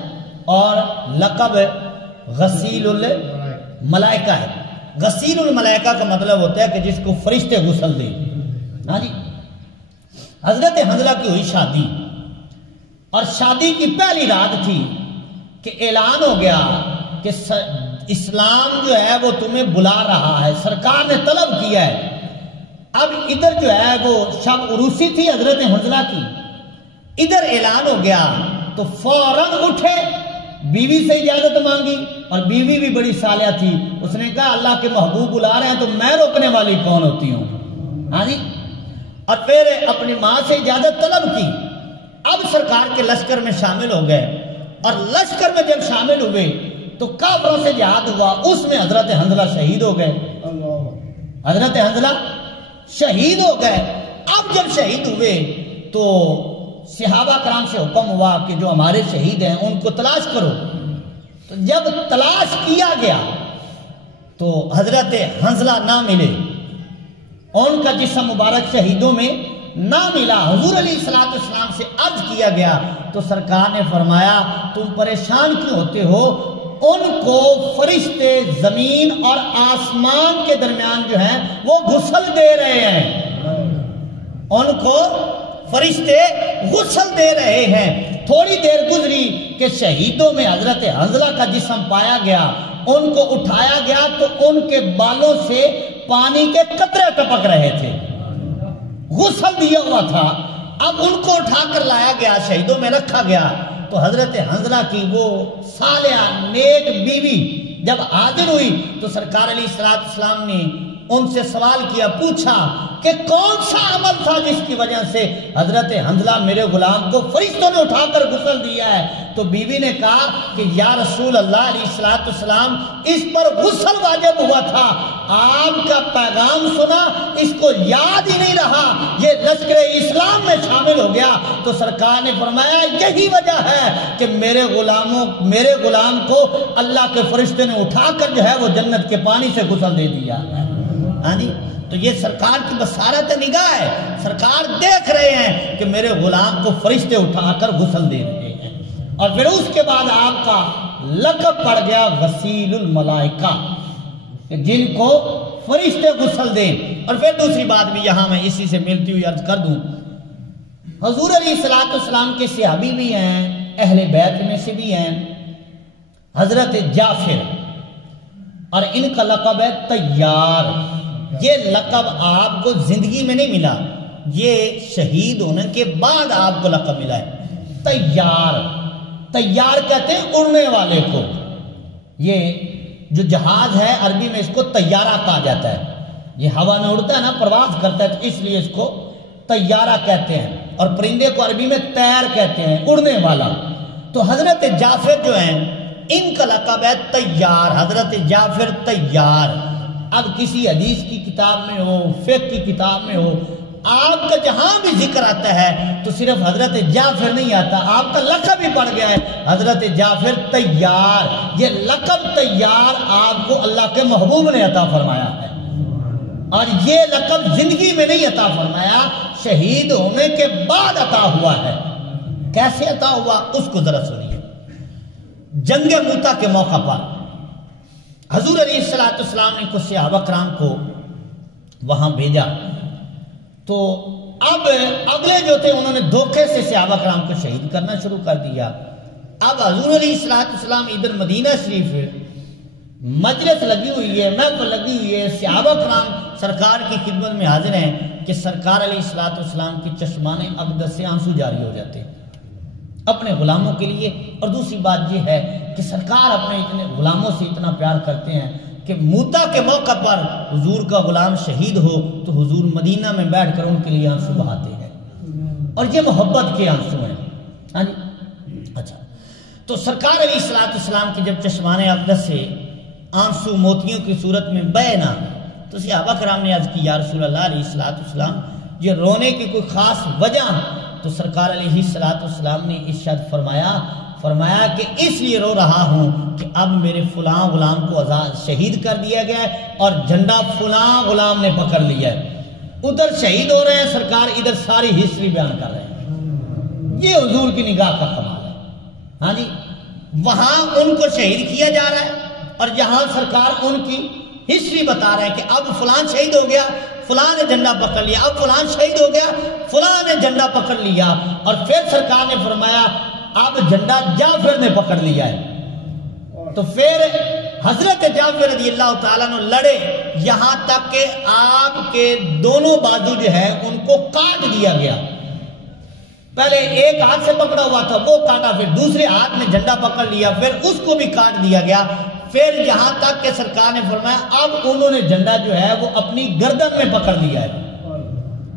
اور لقب غسیل الملائکہ ہے۔ غسیل الملائکہ کا مطلب ہوتا ہے کہ جس کو فرشتے غسل دیں۔ ہاں جی، حضرت حنظلہ کی ہوئی شادی، اور شادی کی پہلی رات تھی کہ اعلان ہو گیا کہ اسلام جو ہے وہ تمہیں بلا رہا ہے، سرکار نے طلب کیا ہے۔ اب ادھر جو ہے وہ شب عروسی تھی حضرت حنظلہ کی، ادھر اعلان ہو گیا تو فوراً اٹھے، بیوی سے اجازت مانگی، اور بیوی بھی بڑی صالحہ تھی، اس نے کہا اللہ کے محبوب بلا رہے ہیں تو میں روکنے والی کون ہوتی ہوں۔ ہاں جی، اور پھر اپنی ماں سے اجازت طلب کی۔ اب سرکار کے لشکر میں شامل ہو گئے، اور لشکر میں جب شامل ہوئے تو کافروں سے جہاد ہوا، اس میں حضرت حنظلہ شہید ہو گئے۔ حضرت حنظلہ شہید ہو گئے۔ اب جب شہید ہوئے تو صحابہ کرام سے حکم ہوا کہ جو ہمارے شہید ہیں ان کو تلاش کرو۔ تو جب تلاش کیا گیا تو حضرت حنظلہ نہ ملے، ان کا جسم مبارک شہیدوں میں نہ ملا۔ حضور علیہ السلام سے عرض کیا گیا تو سرکار نے فرمایا تم پریشان کیوں ہوتے ہو، ان کو فرشتے زمین اور آسمان کے درمیان جو ہیں وہ غسل دے رہے ہیں، ان کو فرشتے غسل دے رہے ہیں۔ تھوڑی دیر گزری کہ شہیدوں میں حضرت حنظلہ کا جسم پایا گیا، ان کو اٹھایا گیا تو ان کے بالوں سے پانی کے قطرے ٹپک رہے تھے، غسل دیا ہوا تھا۔ اب ان کو اٹھا کر لایا گیا، شہیدوں میں رکھا گیا تو حضرت حنظلہ کی وہ صالحہ نیک بیوی جب حاضر ہوئی تو سرکار علیہ السلام نے ان سے سوال کیا، پوچھا کہ کون سا عمل تھا جس کی وجہ سے حضرت حنظلہ میرے غلام کو فرشتوں نے اٹھا کر غسل دیا ہے؟ تو بیوی نے کہا کہ یا رسول اللہ علیہ السلام اس پر غسل واجب ہوا تھا، آپ کا پیغام سنا، اس کو یاد ہی نہیں رہا، یہ لشکر اسلام میں شامل ہو گیا۔ تو سرکار نے فرمایا یہی وجہ ہے کہ میرے غلام کو اللہ کے فرشتے نے اٹھا کر جو ہے وہ جنت کے پانی سے غسل دے دیا۔ ہاں جی، تو یہ سرکار کی بصارت نگاہ ہے، سرکار دیکھ رہے ہیں کہ میرے غلام کو فرشتے اٹھا کر غسل دے رہے ہیں۔ اور پھر اس کے بعد آپ کا لقب پڑ گیا غسیل الملائکہ، جن کو فرشتے غسل دیں۔ اور پھر دوسری بات بھی یہاں میں اسی سے ملتی ہوئی عرض کر دوں، حضور علیہ السلام کے صحابی بھی ہیں، اہل بیت میں سے بھی ہیں، حضرت جعفر، اور ان کا لقب ہے طیار۔ یہ لقب آپ کو زندگی میں نہیں ملا، یہ شہید ہونے کے بعد آپ کو لقب ملا ہے طیار۔ طیار کہتے ہیں اڑنے والے کو، یہ جو جہاز ہے عربی میں اس کو طیارہ کہا جاتا ہے، یہ ہوا میں اڑتا ہے نا، پرواز کرتا ہے، تو اس لیے اس کو طیارہ کہتے ہیں، اور پرندے کو عربی میں طیر کہتے ہیں، اڑنے والا۔ تو حضرت جعفر جو ہیں ان کا لقب ہے طیار، حضرت جعفر طیار۔ اب کسی حدیث کی کتاب میں ہو، فقہ کی کتاب میں ہو، آپ کا جہاں بھی ذکر آتا ہے تو صرف حضرت جعفر نہیں آتا، آپ کا لقب ہی پڑ گیا ہے حضرت جعفر طیار۔ یہ لقب طیار آپ کو اللہ کے محبوب نے عطا فرمایا ہے، اور یہ لقب زندگی میں نہیں عطا فرمایا، شہید ہونے کے بعد عطا ہوا ہے۔ کیسے عطا ہوا اس کو ذرا سنیے۔ جنگ موتا کے موقع پر حضور علیہ السلام نے کچھ صحابہ کرام کو وہاں بھیجا، تو اب اگلے جو تھے انہوں نے دھوکے سے صحابہ کرام کو شہید کرنا شروع کر دیا۔ اب حضور علیہ السلام ادھر مدینہ شریف مجلس لگی ہوئی ہے، محفل لگی ہوئی ہے، صحابہ کرام سرکار کی خدمت میں حاضر ہیں کہ سرکار علیہ السلام کی چشمان اقدس سے آنسو جاری ہو جاتے ہیں اپنے غلاموں کے لیے۔ اور دوسری بات یہ ہے کہ سرکار اپنے اتنے غلاموں سے اتنا پیار کرتے ہیں کہ موتا کے موقع پر حضور کا غلام شہید ہو تو حضور مدینہ میں بیٹھ کر ان کے لیے آنسو بہاتے ہیں، اور یہ محبت کے آنسو ہیں۔ ہاں جی، اچھا، تو سرکار علیہ السلام کی جب چشمان اقدس سے آنسو موتیوں کی صورت میں بہے نا، تو صحابہ کرام نے عرض کی یا رسول اللہ علیہ السلام یہ رونے کی کوئی خاص وجہ؟ تو سرکار علیہ السلام نے ارشاد فرمایا کہ اس لیے رو رہا ہوں کہ اب میرے فلاں غلام کو شہید کر دیا گیا ہے اور جھنڈا فلاں غلام نے پکڑ لیا ہے۔ ادھر شہید ہو رہے ہیں سرکار، ادھر ساری ہسٹری بیان کر رہے ہیں۔ یہ حضور کی نگاہ کا کمال ہے۔ ہاں جی، وہاں ان کو شہید کیا جا رہا ہے اور یہاں سرکار ان کی ہسٹری بتا رہے ہیں کہ اب فلاں شہید ہو گیا، فلاں نے جھنڈا پکڑ لیا، اب فلاں شہید ہو گیا، فلاں نے جھنڈا پکڑ لیا، اور پھر سرکار نے فرمایا اب جھنڈا جعفر نے پکڑ لیا ہے۔ تو پھر حضرت جعفر رضی اللہ تعالیٰ نے لڑے یہاں تک کہ آپ کے دونوں بازو جو ہے ان کو کاٹ دیا گیا۔ پہلے ایک ہاتھ سے پکڑا ہوا تھا وہ کاٹا، پھر دوسرے ہاتھ میں جھنڈا پکڑ لیا، پھر اس کو بھی کاٹ دیا گیا۔ پھر یہاں تک کہ سرکار نے فرمایا اب انہوں نے جھنڈا جو ہے وہ اپنی گردن میں پکڑ لیا ہے۔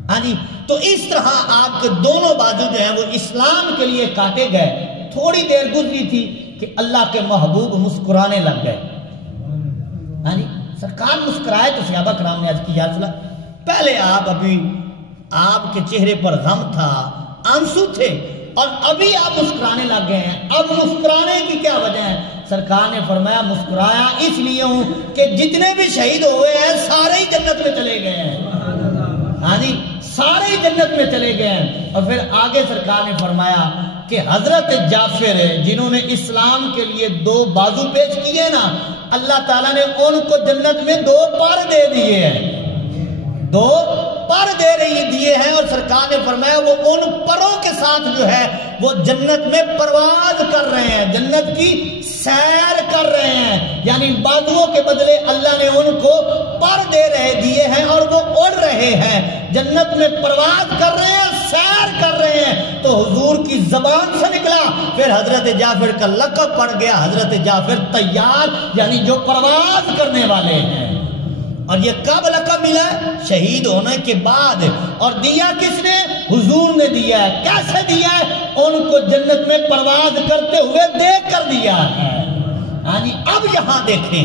ہاں جی، تو اس طرح آپ کے دونوں بازو جو ہیں وہ اسلام کے لیے کاٹے گئے۔ تھوڑی دیر گزری تھی کہ اللہ کے محبوب مسکرانے لگ گئے۔ ہاں جی، سرکار مسکرائے تو صحابہ کرام نے عرض کی یا رسول اللہ، پہلے آپ کے چہرے پر غم تھا، آنسو تھے، اور ابھی آپ مسکرانے لگ گئے ہیں، اب مسکرانے کی کیا وجہ ہے؟ سرکار نے فرمایا مسکرایا اس لیے ہوں کہ جتنے بھی شہید ہوئے ہیں سارے ہی جنت میں چلے گئے ہیں۔ ہاں جی، سارے ہی جنت میں چلے گئے ہیں۔ اور پھر آگے سرکار نے فرمایا کہ حضرت جعفر جنہوں نے اسلام کے لیے 2 بازو پیش کیے نا، اللہ تعالیٰ نے ان کو جنت میں 2 پر دے دیے ہیں، 2 پر دیے ہیں، اور سرکار نے فرمایا وہ ان پروں کے ساتھ جو ہے وہ جنت میں پرواز کر رہے ہیں، جنت کی سیر کر رہے ہیں، یعنی بازوؤں کے بدلے اللہ نے ان کو پر دیے ہیں اور وہ اڑ رہے ہیں، جنت میں پرواز کر رہے ہیں، سیر کر رہے ہیں۔ تو حضور کی زبان سے نکلا، پھر حضرت جعفر کا لقب پڑ گیا حضرت جعفر طیار، یعنی جو پرواز کرنے والے ہیں۔ اور یہ کب لقب ملا ہے؟ شہید ہونے کے بعد۔ اور دیا کس نے؟ حضور نے دیا ہے۔ کیسے دیا ہے؟ ان کو جنت میں پرواز کرتے ہوئے دیکھ کر دیا ہے۔ ہاں جی، اب یہاں دیکھیں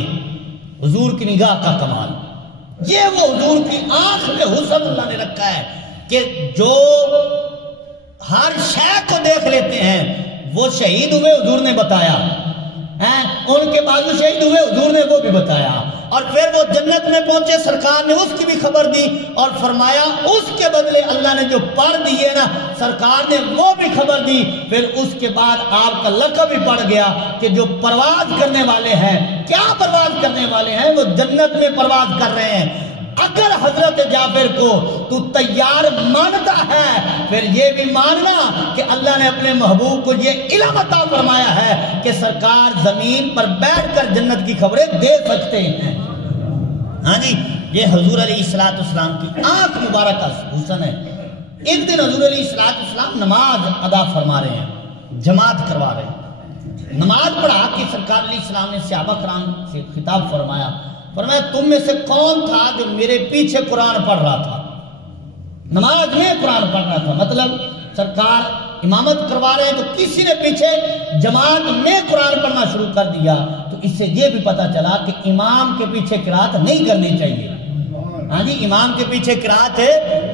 حضور کی نگاہ کا کمال، یہ وہ حضور کی آنکھ میں حسن اللہ نے رکھا ہے کہ جو ہر شے کو دیکھ لیتے ہیں۔ وہ شہید ہوئے حضور نے بتایا، ان کے بازو شہید ہوئے حضور نے وہ بھی بتایا، اور پھر وہ جنت میں پہنچے سرکار نے اس کی بھی خبر دی اور فرمایا اس کے بدلے اللہ نے جو پر دیے نا سرکار نے وہ بھی خبر دی۔ پھر اس کے بعد آپ کا لقب بھی پڑ گیا کہ جو پرواز کرنے والے ہیں، کیا پرواز کرنے والے ہیں؟ وہ جنت میں پرواز کر رہے ہیں۔ اگر حضرت جعفر کو تو تیار مانتا ہے پھر یہ بھی ماننا کہ اللہ نے اپنے محبوب کو یہ علم عطا فرمایا ہے کہ سرکار زمین پر بیٹھ کر جنت کی خبریں دے سکتے ہیں۔ ہاں جی، یہ حضور علیہ السلام کی آنکھ مبارک کا حسن ہے۔ ایک دن حضور علیہ السلام نماز ادا فرما رہے ہیں، جماعت کروا رہے ہیں، نماز پڑھا کہ سرکار علیہ السلام نے صحابہ کرام سے خطاب فرمایا تم میں سے کون تھا جو میرے پیچھے قرآن پڑھ رہا تھا؟ نماز میں قرآن پڑھ رہا تھا، مطلب سرکار امامت کروا رہے ہیں تو کسی نے پیچھے جماعت میں قرآن پڑھنا شروع کر دیا، تو اس سے یہ بھی پتا چلا کہ امام کے پیچھے قرات نہیں کرنی چاہیے۔ ہاں جی، امام کے پیچھے قرات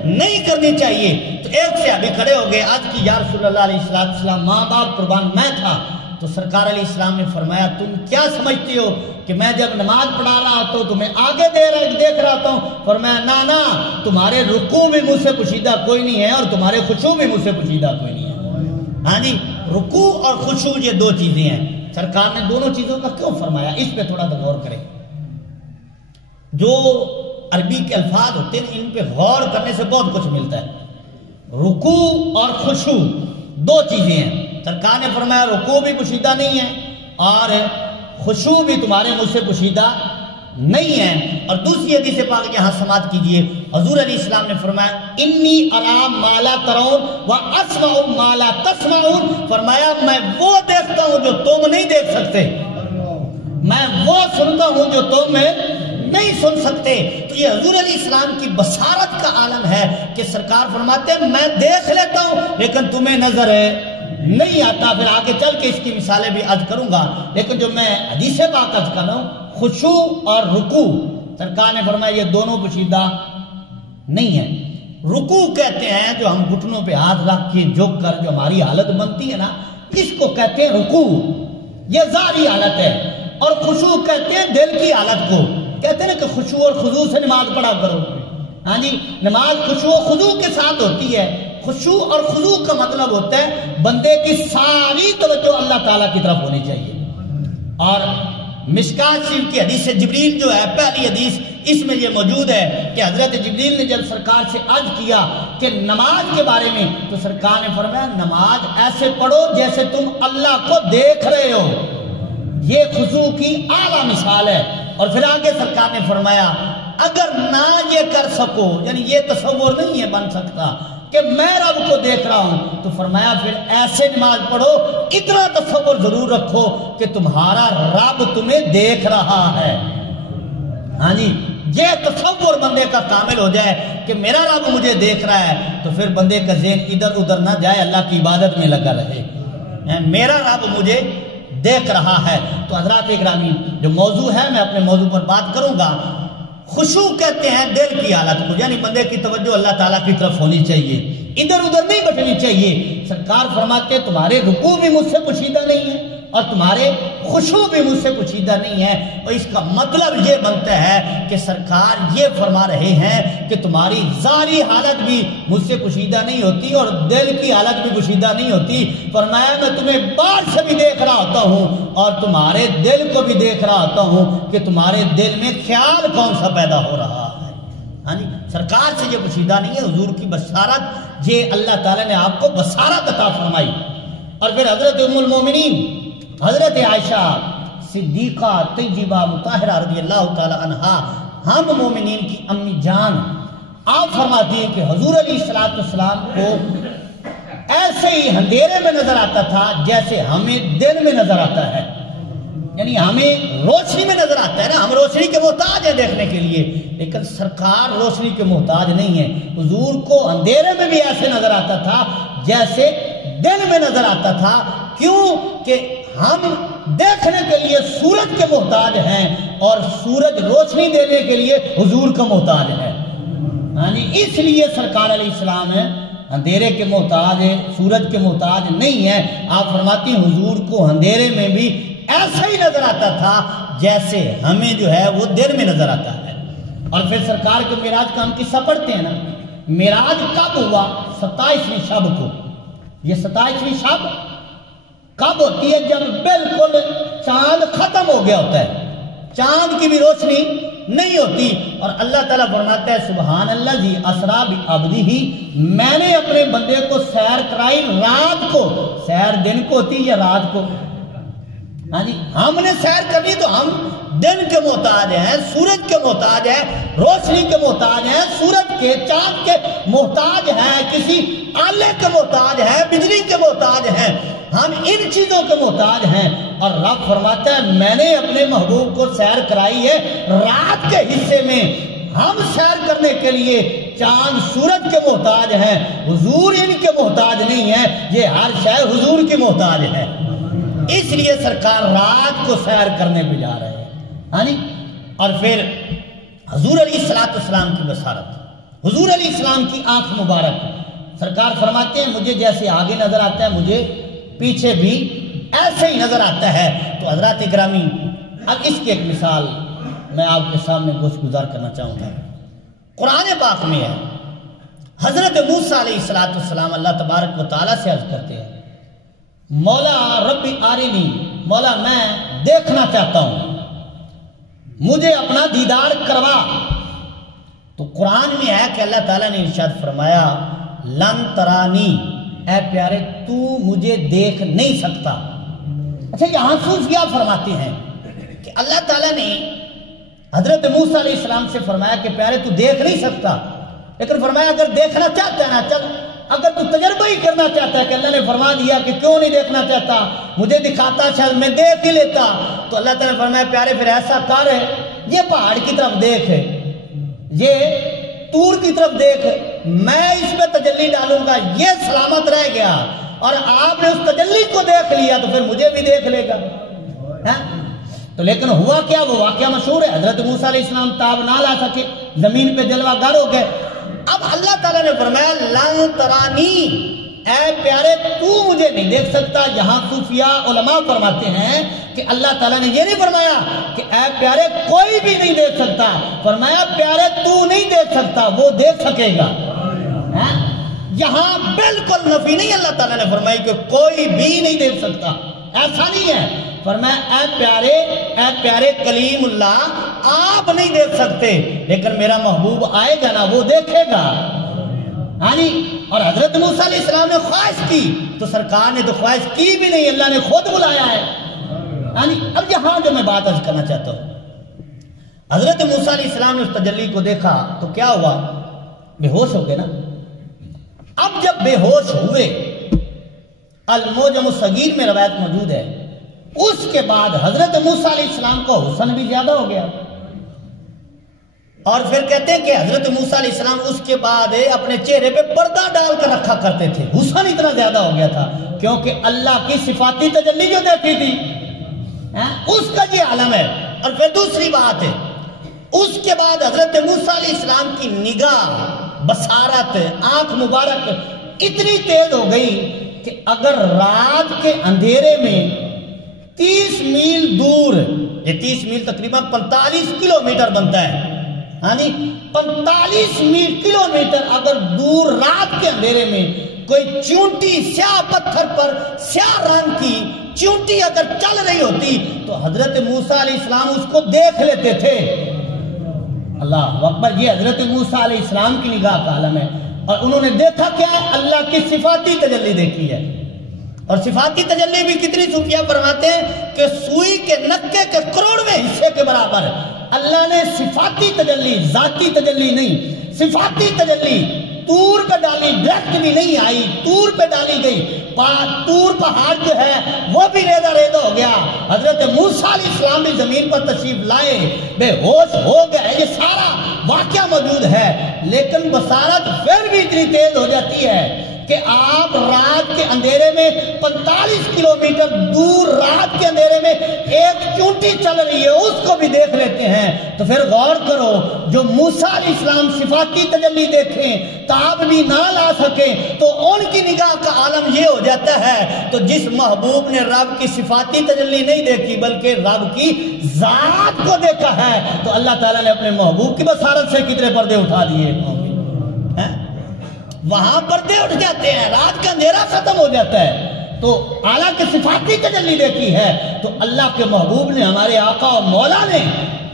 نہیں کرنی چاہیے۔ تو ایک سے ابھی کھڑے ہو گئے، آج کی یا رسول اللہ علیہ السلام ماں باپ قربان میں تھا۔ تو سرکار علیہ السلام نے فرمایا تم کیا سمجھتی ہو کہ میں جب نماز پڑھا رہا تو تمہیں آگے دیکھ رہا تھا؟ فرمایا نا تمہارے رکوع بھی مجھ سے پوشیدہ کوئی نہیں ہے اور تمہارے خشوع بھی مجھ سے پوشیدہ کوئی نہیں ہے۔ ہاں جی، رکوع اور خشوع یہ 2 چیزیں ہیں۔ سرکار نے دونوں چیزوں کا کیوں فرمایا؟ اس پہ تھوڑا غور کریں. جو عربی کے الفاظ ہوتے ہیں ان پہ غور کرنے سے بہت کچھ ملتا ہے. رکوع اور خشوع دو چیزیں ہیں. سرکار نے فرمایا رکوع بھی پوشیدہ نہیں ہے اور خشوع بھی تمہارے مجھ سے پوشیدہ نہیں ہے. اور دوسری حدیث پاک یہاں سماعت کیجئے. حضور علیہ السلام نے فرمایا انی ارا ما لا ترون و اسمع ما لا تسمعون. فرمایا میں وہ دیکھتا ہوں جو تم نہیں دیکھ سکتے, میں وہ سنتا ہوں جو تم نہیں سن سکتے. تو یہ حضور علیہ السلام کی بصارت کا عالم ہے کہ سرکار فرماتے ہیں میں دیکھ لیتا ہوں لیکن تمہیں نظر نہیں آتا. پھر آگے چل کے اس کی مثالیں بھی عرض کروں گا, لیکن جو میں حدیث پاک عرض کر رہا ہوں خشوع اور رکوع, سرکار نے فرمایا یہ دونوں پوشیدہ نہیں ہے. رکوع کہتے ہیں جو ہم گھٹنوں پہ ہاتھ رکھ کے جھک کر جو ہماری حالت بنتی ہے نا, اس کو کہتے ہیں رکوع, یہ ظاہری حالت ہے. اور خشوع کہتے ہیں دل کی حالت کو. کہتے ہیں نا کہ خشوع اور خضوع سے نماز پڑھا کرو. ہاں جی, نماز خشوع و خضوع کے ساتھ ہوتی ہے. خشوع اور خضوع کا مطلب ہوتا ہے بندے کی ساری توجہ اللہ تعالیٰ کی طرف ہونی چاہیے. اور مشکات شریف کی حدیث جبریل جو ہے پہلی حدیث, اس میں یہ موجود ہے کہ حضرت جبریل نے جب سرکار سے عرض کیا کہ نماز کے بارے میں, تو سرکار نے فرمایا نماز ایسے پڑھو جیسے تم اللہ کو دیکھ رہے ہو. یہ خضوع کی اعلیٰ مثال ہے. اور پھر آگے سرکار نے فرمایا اگر نہ یہ کر سکو, یعنی یہ تصور نہیں ہے بن سکتا کہ میں رب کو دیکھ رہا ہوں, تو فرمایا پھر ایسے نماز پڑھو اتنا تصور ضرور رکھو کہ تمہارا رب تمہیں دیکھ رہا ہے. ہاں جی, یہ تصور بندے کا کامل ہو جائے کہ میرا رب مجھے دیکھ رہا ہے, تو پھر بندے کا ذہن ادھر ادھر نہ جائے, اللہ کی عبادت میں لگا رہے, میرا رب مجھے دیکھ رہا ہے. تو حضرات اکرامی جو موضوع ہے میں اپنے موضوع پر بات کروں گا. خشوع کہتے ہیں دل کی حالت کو, یعنی بندے کی توجہ اللہ تعالیٰ کی طرف ہونی چاہیے, ادھر ادھر نہیں بٹنی چاہیے. سرکار فرماتے ہیں تمہارے رکوع بھی مجھ سے پوشیدہ نہیں ہے اور تمہارے خشوع بھی مجھ سے پوشیدہ نہیں ہے. اور اس کا مطلب یہ بنتا ہے کہ سرکار یہ فرما رہے ہیں کہ تمہاری ظاہری حالت بھی مجھ سے پوشیدہ نہیں ہوتی اور دل کی حالت بھی پوشیدہ نہیں ہوتی. فرمایا میں تمہیں باہر سے بھی دیکھ رہا ہوتا ہوں اور تمہارے دل کو بھی دیکھ رہا ہوتا ہوں کہ تمہارے دل میں خیال کون سا پیدا ہو رہا ہے. ہاں جی, سرکار سے یہ پوشیدہ نہیں ہے. حضور کی بصارت, یہ اللہ تعالیٰ نے آپ کو بصارت عطا فرمائی. اور پھر حضرت ام المومنین حضرت عائشہ صدیقہ طیبہ مطہرہ رضی اللہ تعالی عنہا, ہم مومنین کی امی جان, آپ فرماتی ہیں کہ حضور علیہ السلام کو ایسے ہی اندھیرے میں نظر آتا تھا جیسے ہمیں دن میں نظر آتا ہے. یعنی ہمیں روشنی میں نظر آتا ہے نا, ہم روشنی کے محتاج ہیں دیکھنے کے لیے, لیکن سرکار روشنی کے محتاج نہیں ہے. حضور کو اندھیرے میں بھی ایسے نظر آتا تھا جیسے دن میں نظر آتا تھا. کیوں کہ ہم دیکھنے کے لیے سورج کے محتاج ہیں اور سورج روشنی دینے کے لیے حضور کا محتاج ہے. یعنی اس لیے سرکار علیہ السلام ہے اندھیرے کے محتاج ہے, سورج کے محتاج نہیں ہے. آپ فرماتی ہیں حضور کو اندھیرے میں بھی ایسا ہی نظر آتا تھا جیسے ہمیں جو ہے وہ دیر میں نظر آتا ہے. اور پھر سرکار کے معراج کا ہم قصہ پڑھتے ہیں نا. معراج کب ہوا؟ 27ویں شب کو. یہ 27ویں شب کب ہوتی ہے؟ جب بالکل چاند ختم ہو گیا ہوتا ہے, چاند کی بھی روشنی نہیں ہوتی. اور اللہ تعالیٰ فرماتا ہے سبحان اللہ جی اسرا بعبدہ, میں نے اپنے بندے کو سیر کرائی رات کو. سیر دن کو ہوتی یا رات کو؟ ہاں جی, ہم نے سیر کرنی تو ہم دن کے محتاج ہیں, سورج کے محتاج ہیں, روشنی کے محتاج ہیں, سورج کے چاند کے محتاج ہیں, کسی آلے کے محتاج ہیں, بجلی کے محتاج ہیں, ہم ان چیزوں کے محتاج ہیں. اور رب فرماتا ہے میں نے اپنے محبوب کو سیر کرائی ہے رات کے حصے میں. ہم سیر کرنے کے لیے چاند سورج کے محتاج ہیں, حضور ان کے محتاج نہیں ہیں. یہ ہر شے حضور کی محتاج ہے. اس لیے سرکار رات کو سیر کرنے پہ جا رہے ہیں. ہاں جی, اور پھر حضور علیہ السلام کی بصارت, حضور علیہ السلام کی آنکھ مبارک, سرکار فرماتے ہیں مجھے جیسے آگے نظر آتا ہے مجھے پیچھے بھی ایسے ہی نظر آتا ہے. تو حضرات اکرامی اب اس کی ایک مثال میں آپ کے سامنے گزار کرنا چاہوں گا. قرآن پاک میں ہے حضرت موسیٰ علیہ السلام اللہ تبارک و تعالیٰ سے عرض کرتے ہیں مولا رب آرنی مولا میں دیکھنا چاہتا ہوں، مجھے اپنا دیدار کروا۔ تو قرآن میں ہے کہ اللہ تعالیٰ نے ارشاد فرمایا لن ترانی، اے پیارے تو مجھے دیکھ نہیں سکتا۔ اچھا یہاں صوفیاء فرماتے ہیں کہ اللہ تعالیٰ نے حضرت موسیٰ علیہ السلام سے فرمایا کہ پیارے تو دیکھ نہیں سکتا، لیکن فرمایا اگر دیکھنا چاہتا ہے نا چل، اگر تو تجربہ ہی کرنا چاہتا ہے کہ اللہ نے فرما دیا کہ کیوں نہیں دیکھنا چاہتا، مجھے دکھاتا شاید میں دیکھ ہی لیتا، تو اللہ تعالیٰ نے فرمایا پیارے پھر ایسا کر ہے، یہ پہاڑ کی طرف دیکھ، یہ طور کی طرف دیکھ، میں اس پہ تجلی ڈالوں گا، یہ سلامت رہ گیا، اور آپ نے اس تجلی کو دیکھ لیا تو پھر مجھے بھی دیکھ لے گا۔ تو لیکن ہوا کیا؟ وہ واقعہ مشہور ہے، حضرت موسیٰ علیہ السلام تاب نہ لا سکے، زمین پہ جلوہ گر ہو گئے۔ اب اللہ تعالیٰ نے فرمایا لن ترانی، اے پیارے تو مجھے نہیں دیکھ سکتا۔ یہاں صوفیاء علماء فرماتے ہیں کہ اللہ تعالیٰ نے یہ نہیں فرمایا کہ اے پیارے کوئی بھی نہیں دیکھ سکتا، فرمایا پیارے تو نہیں دیکھ سکتا، وہ دیکھ سکے گا۔ یہاں بالکل نفی نہیں اللہ تعالیٰ نے فرمائی کہ کوئی بھی نہیں دیکھ سکتا، ایسا نہیں ہے۔ فرمایا اے پیارے کلیم اللہ آپ نہیں دیکھ سکتے، لیکن میرا محبوب آئے گا نا وہ دیکھے گا۔ اور حضرت موسیٰ علیہ السلام نے خواہش کی تو سرکار نے تو خواہش کی بھی نہیں، اللہ نے خود بلایا ہے۔ اب یہاں جو میں بات عرض کرنا چاہتا ہوں، حضرت موسیٰ علیہ السلام نے اس تجلی کو دیکھا تو کیا ہوا؟ بے ہوش ہو گئے نا۔ اب جب بے ہوش ہوئے، الموجم الصغیر میں روایت موجود ہے، اس کے بعد حضرت موسیٰ علیہ السلام کو حسن بھی زیادہ ہو گیا، اور پھر کہتے ہیں کہ حضرت موسیٰ علیہ السلام اس کے بعد اپنے چہرے پہ پردہ ڈال کر رکھا کرتے تھے، حسن اتنا زیادہ ہو گیا تھا کیونکہ اللہ کی صفاتی تجلی جو دیکھی تھی اس کا یہ عالم ہے۔ اور پھر دوسری بات ہے، اس کے بعد حضرت موسیٰ علیہ السلام کی نگاہ، بصارت، آنکھ مبارک اتنی تیز ہو گئی کہ اگر رات کے اندھیرے میں 30 میل دور، یہ 30 میل تقریباً 45 کلومیٹر بنتا ہے، 45 کلومیٹر اگر دور رات کے اندھیرے میں کوئی چونٹی سیاہ پتھر پر سیاہ رنگ کی چونٹی اگر چل رہی ہوتی تو حضرت موسیٰ علیہ السلام اس کو دیکھ لیتے تھے۔ اللہ اکبر، یہ حضرت موسیٰ علیہ السلام کی نگاہ کا عالم ہے، اور انہوں نے دیکھا کیا ہے؟ اللہ کی صفاتی تجلی دیکھی ہے۔ اور صفاتی تجلی بھی کتنی صوفیاء فرماتے ہیں کہ سوئی کے نکے کے کروڑویں حصے کے برابر ہے۔ اللہ نے صفاتی تجلی، ذاتی تجلی نہیں، صفاتی تجلی طور پہ ڈالی، ڈائریکٹ بھی نہیں آئی، طور پہ ڈالی گئی، طور پہاڑ جو ہے وہ بھی ریزہ ریزہ ہو گیا، حضرت موسیٰ علیہ السلام بھی زمین پر تشریف لائے، بے ہوش ہو گئے، یہ سارا واقعہ موجود ہے۔ لیکن بصارت پھر بھی اتنی تیز ہو جاتی ہے کہ آپ رات کے اندھیرے میں 45 کلومیٹر دور رات کے اندھیرے میں ایک چونٹی چل رہی ہے اس کو بھی دیکھ لیتے ہیں۔ تو پھر غور کرو، جو موسیٰ علیہ السلام صفاتی تجلی دیکھیں تاب بھی نہ لا سکیں تو ان کی نگاہ کا عالم یہ ہو جاتا ہے۔ تو جس محبوب نے رب کی صفاتی تجلی نہیں دیکھی بلکہ رب کی ذات کو دیکھا ہے، تو اللہ تعالیٰ نے اپنے محبوب کی بصارت سے کتنے پردے اٹھا دیے، وہاں پردے اٹھ جاتے ہیں، رات کا اندھیرا ختم ہو جاتا ہے۔ تو اعلیٰ کی صفاتی تجلی دیکھی ہے تو اللہ کے محبوب نے، ہمارے آقا و مولا نے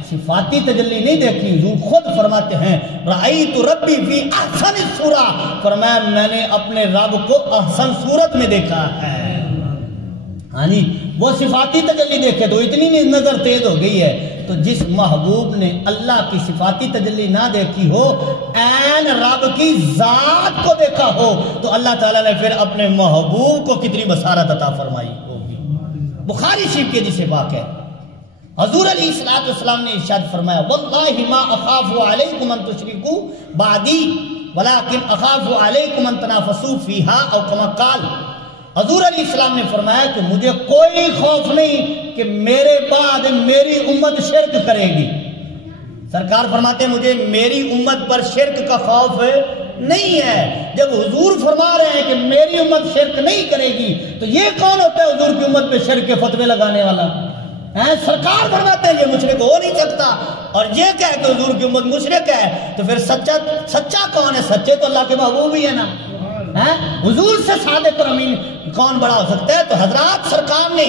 صفاتی تجلی نہیں دیکھی۔ حضور خود فرماتے ہیں رأیت ربی فی احسن صورہ، فرمایا میں نے اپنے رب کو احسن صورت میں دیکھا ہے۔ وہ صفاتی تجلی دیکھے تو اتنی نظر تیز ہو گئی ہے۔ تو جس محبوب نے اللہ کی صفاتی تجلی نہ دیکھی ہو، عین رب کی ذات کو دیکھا ہو، تو اللہ تعالیٰ نے پھر اپنے محبوب کو کتنی بصارت عطا فرمائی ہوگی۔ بخاری شریف کے جسے واقع ہے، حضور علیہ السلام نے ارشاد فرمایا واللہ ما اخاف علیکم ان تشرکوا بعدی ولکن اخاف علیکم ان تنافسوا فیہا او کما قال۔ حضور علیہ السلام نے فرمایا کہ مجھے کوئی خوف نہیں کہ میرے بعد میری امت شرک کرے گی۔ سرکار فرماتے ہیں مجھے میری امت پر شرک کا خوف نہیں ہے۔ جب حضور فرما رہے ہیں کہ میری امت شرک نہیں کرے گی تو یہ کون ہوتا ہے حضور کی امت پہ شرک کے فتوے لگانے والا؟ سرکار فرماتے ہیں یہ مشرک ہو نہیں سکتا، اور یہ کہہ کہ حضور کی امت مشرک ہے تو پھر سچا کون ہے؟ سچے تو اللہ کے محبوب ہی ہے نا۔ حضور سے صادق اور امین کون بڑا ہو سکتا ہے؟ تو حضرات سرکار نے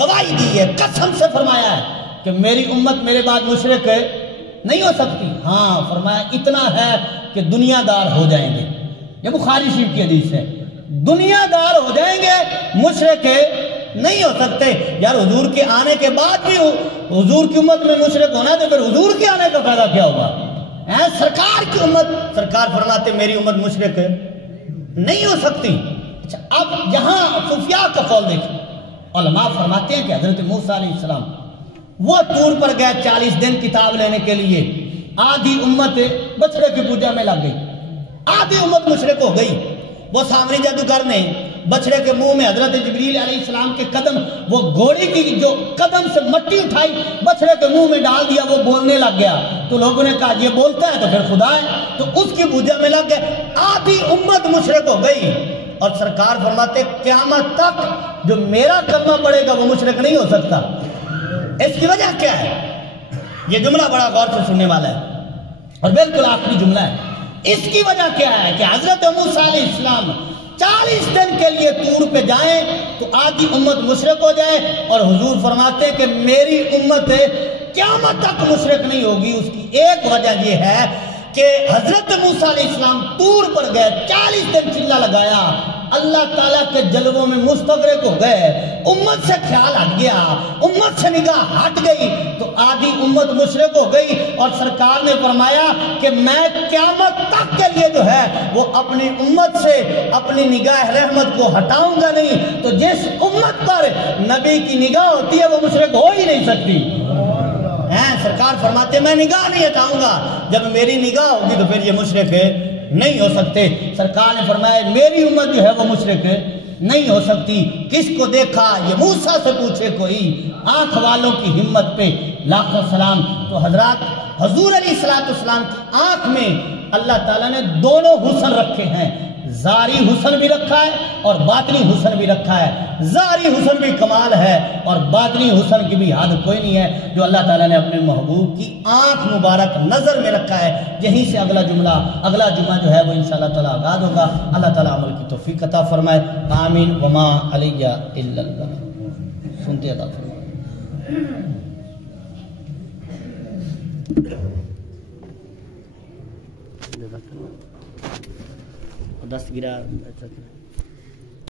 گواہی دی ہے، قسم سے فرمایا ہے کہ میری امت میرے بعد مشرک نہیں ہو سکتی۔ ہاں فرمایا اتنا ہے کہ دنیا دار ہو جائیں گے، یہ بخاری شریف کی حدیث ہے، دنیا دار ہو جائیں گے، مشرک نہیں ہو سکتے۔ یار حضور کے آنے کے بعد بھی حضور کی امت میں مشرک ہونا تو پھر حضور کے آنے کا فائدہ کیا ہوگا؟ سرکار کی امت، سرکار فرماتے میری امت مشرک نہیں ہو سکتی۔ اچھا اب یہاں صوفیاء کا قول دیکھیں، علماء فرماتے ہیں کہ حضرت موسیٰ علیہ السلام وہ طور پر گئے 40 دن کتاب لینے کے لیے، آدھی امت بچڑے کی پوجا میں لگ گئی، آدھی امت مشرک ہو گئی۔ وہ سامنے جادوگر نے بچڑے کے منہ میں حضرت جبریل علیہ السلام کے قدم، وہ گھوڑے کی جو قدم سے مٹی اٹھائی بچڑے کے منہ میں ڈال دیا، وہ بولنے لگ گیا۔ تو لوگوں نے کہا یہ بولتا ہے تو پھر خدا ہے، تو اس کی پوجا میں لگ گئے، آدھی امت مشرک ہو گئی۔ اور سرکار فرماتے قیامت تک جو میرا کلمہ پڑے گا وہ مشرک نہیں ہو سکتا۔ اس کی وجہ کیا ہے؟ یہ جملہ بڑا غور سے سننے والا ہے اور بالکل آخری جملہ ہے۔ اس کی وجہ کیا ہے کہ حضرت موسیٰ علیہ السلام 40 دن کے لیے طور پہ جائیں تو آدھی امت مشرک ہو جائے، اور حضور فرماتے ہیں کہ میری امت قیامت تک مشرک نہیں ہوگی۔ اس کی ایک وجہ یہ ہے کہ حضرت موسیٰ علیہ السلام طور پر گئے، 40 دن چلہ لگایا، اللہ تعالیٰ کے جلووں میں مستغرق ہو گئے، امت سے خیال ہٹ گیا، امت سے نگاہ ہٹ گئی تو آدھی امت مشرک ہو گئی۔ اور سرکار نے فرمایا کہ میں قیامت تک کے لیے جو ہے وہ اپنی امت سے اپنی نگاہ رحمت کو ہٹاؤں گا نہیں۔ تو جس امت پر نبی کی نگاہ ہوتی ہے وہ مشرک ہو ہی نہیں سکتی۔ سرکار فرماتے میں نگاہ نہیں ہٹاؤں گا، جب میری نگاہ ہوگی تو پھر یہ مشرک نہیں ہو سکتے۔ سرکار نے فرمایا میری امت جو ہے وہ مشرک نہیں ہو سکتی۔ کس کو دیکھا؟ یہ موسیٰ سے پوچھے کوئی، آنکھ والوں کی ہمت پہ لاکھوں سلام۔ تو حضرات حضور علیہ السلام کی آنکھ میں اللہ تعالیٰ نے دونوں حسن رکھے ہیں، ظاہری حسن بھی رکھا ہے اور باطنی حسن بھی رکھا ہے۔ ظاہری حسن بھی کمال ہے اور باطنی حسن کی بھی حد کوئی نہیں ہے، جو اللہ تعالیٰ نے اپنے محبوب کی آنکھ مبارک نظر میں رکھا ہے۔ یہیں سے اگلا جمعہ جو ہے وہ انشاءاللہ تعالیٰ آغاز ہوگا۔ اللہ تعالیٰ عمل کی توفیق عطا فرمائے، آمین۔ وما علیہ الا اللہ۔ سنتے عطا فرمائے۔ 10 گرا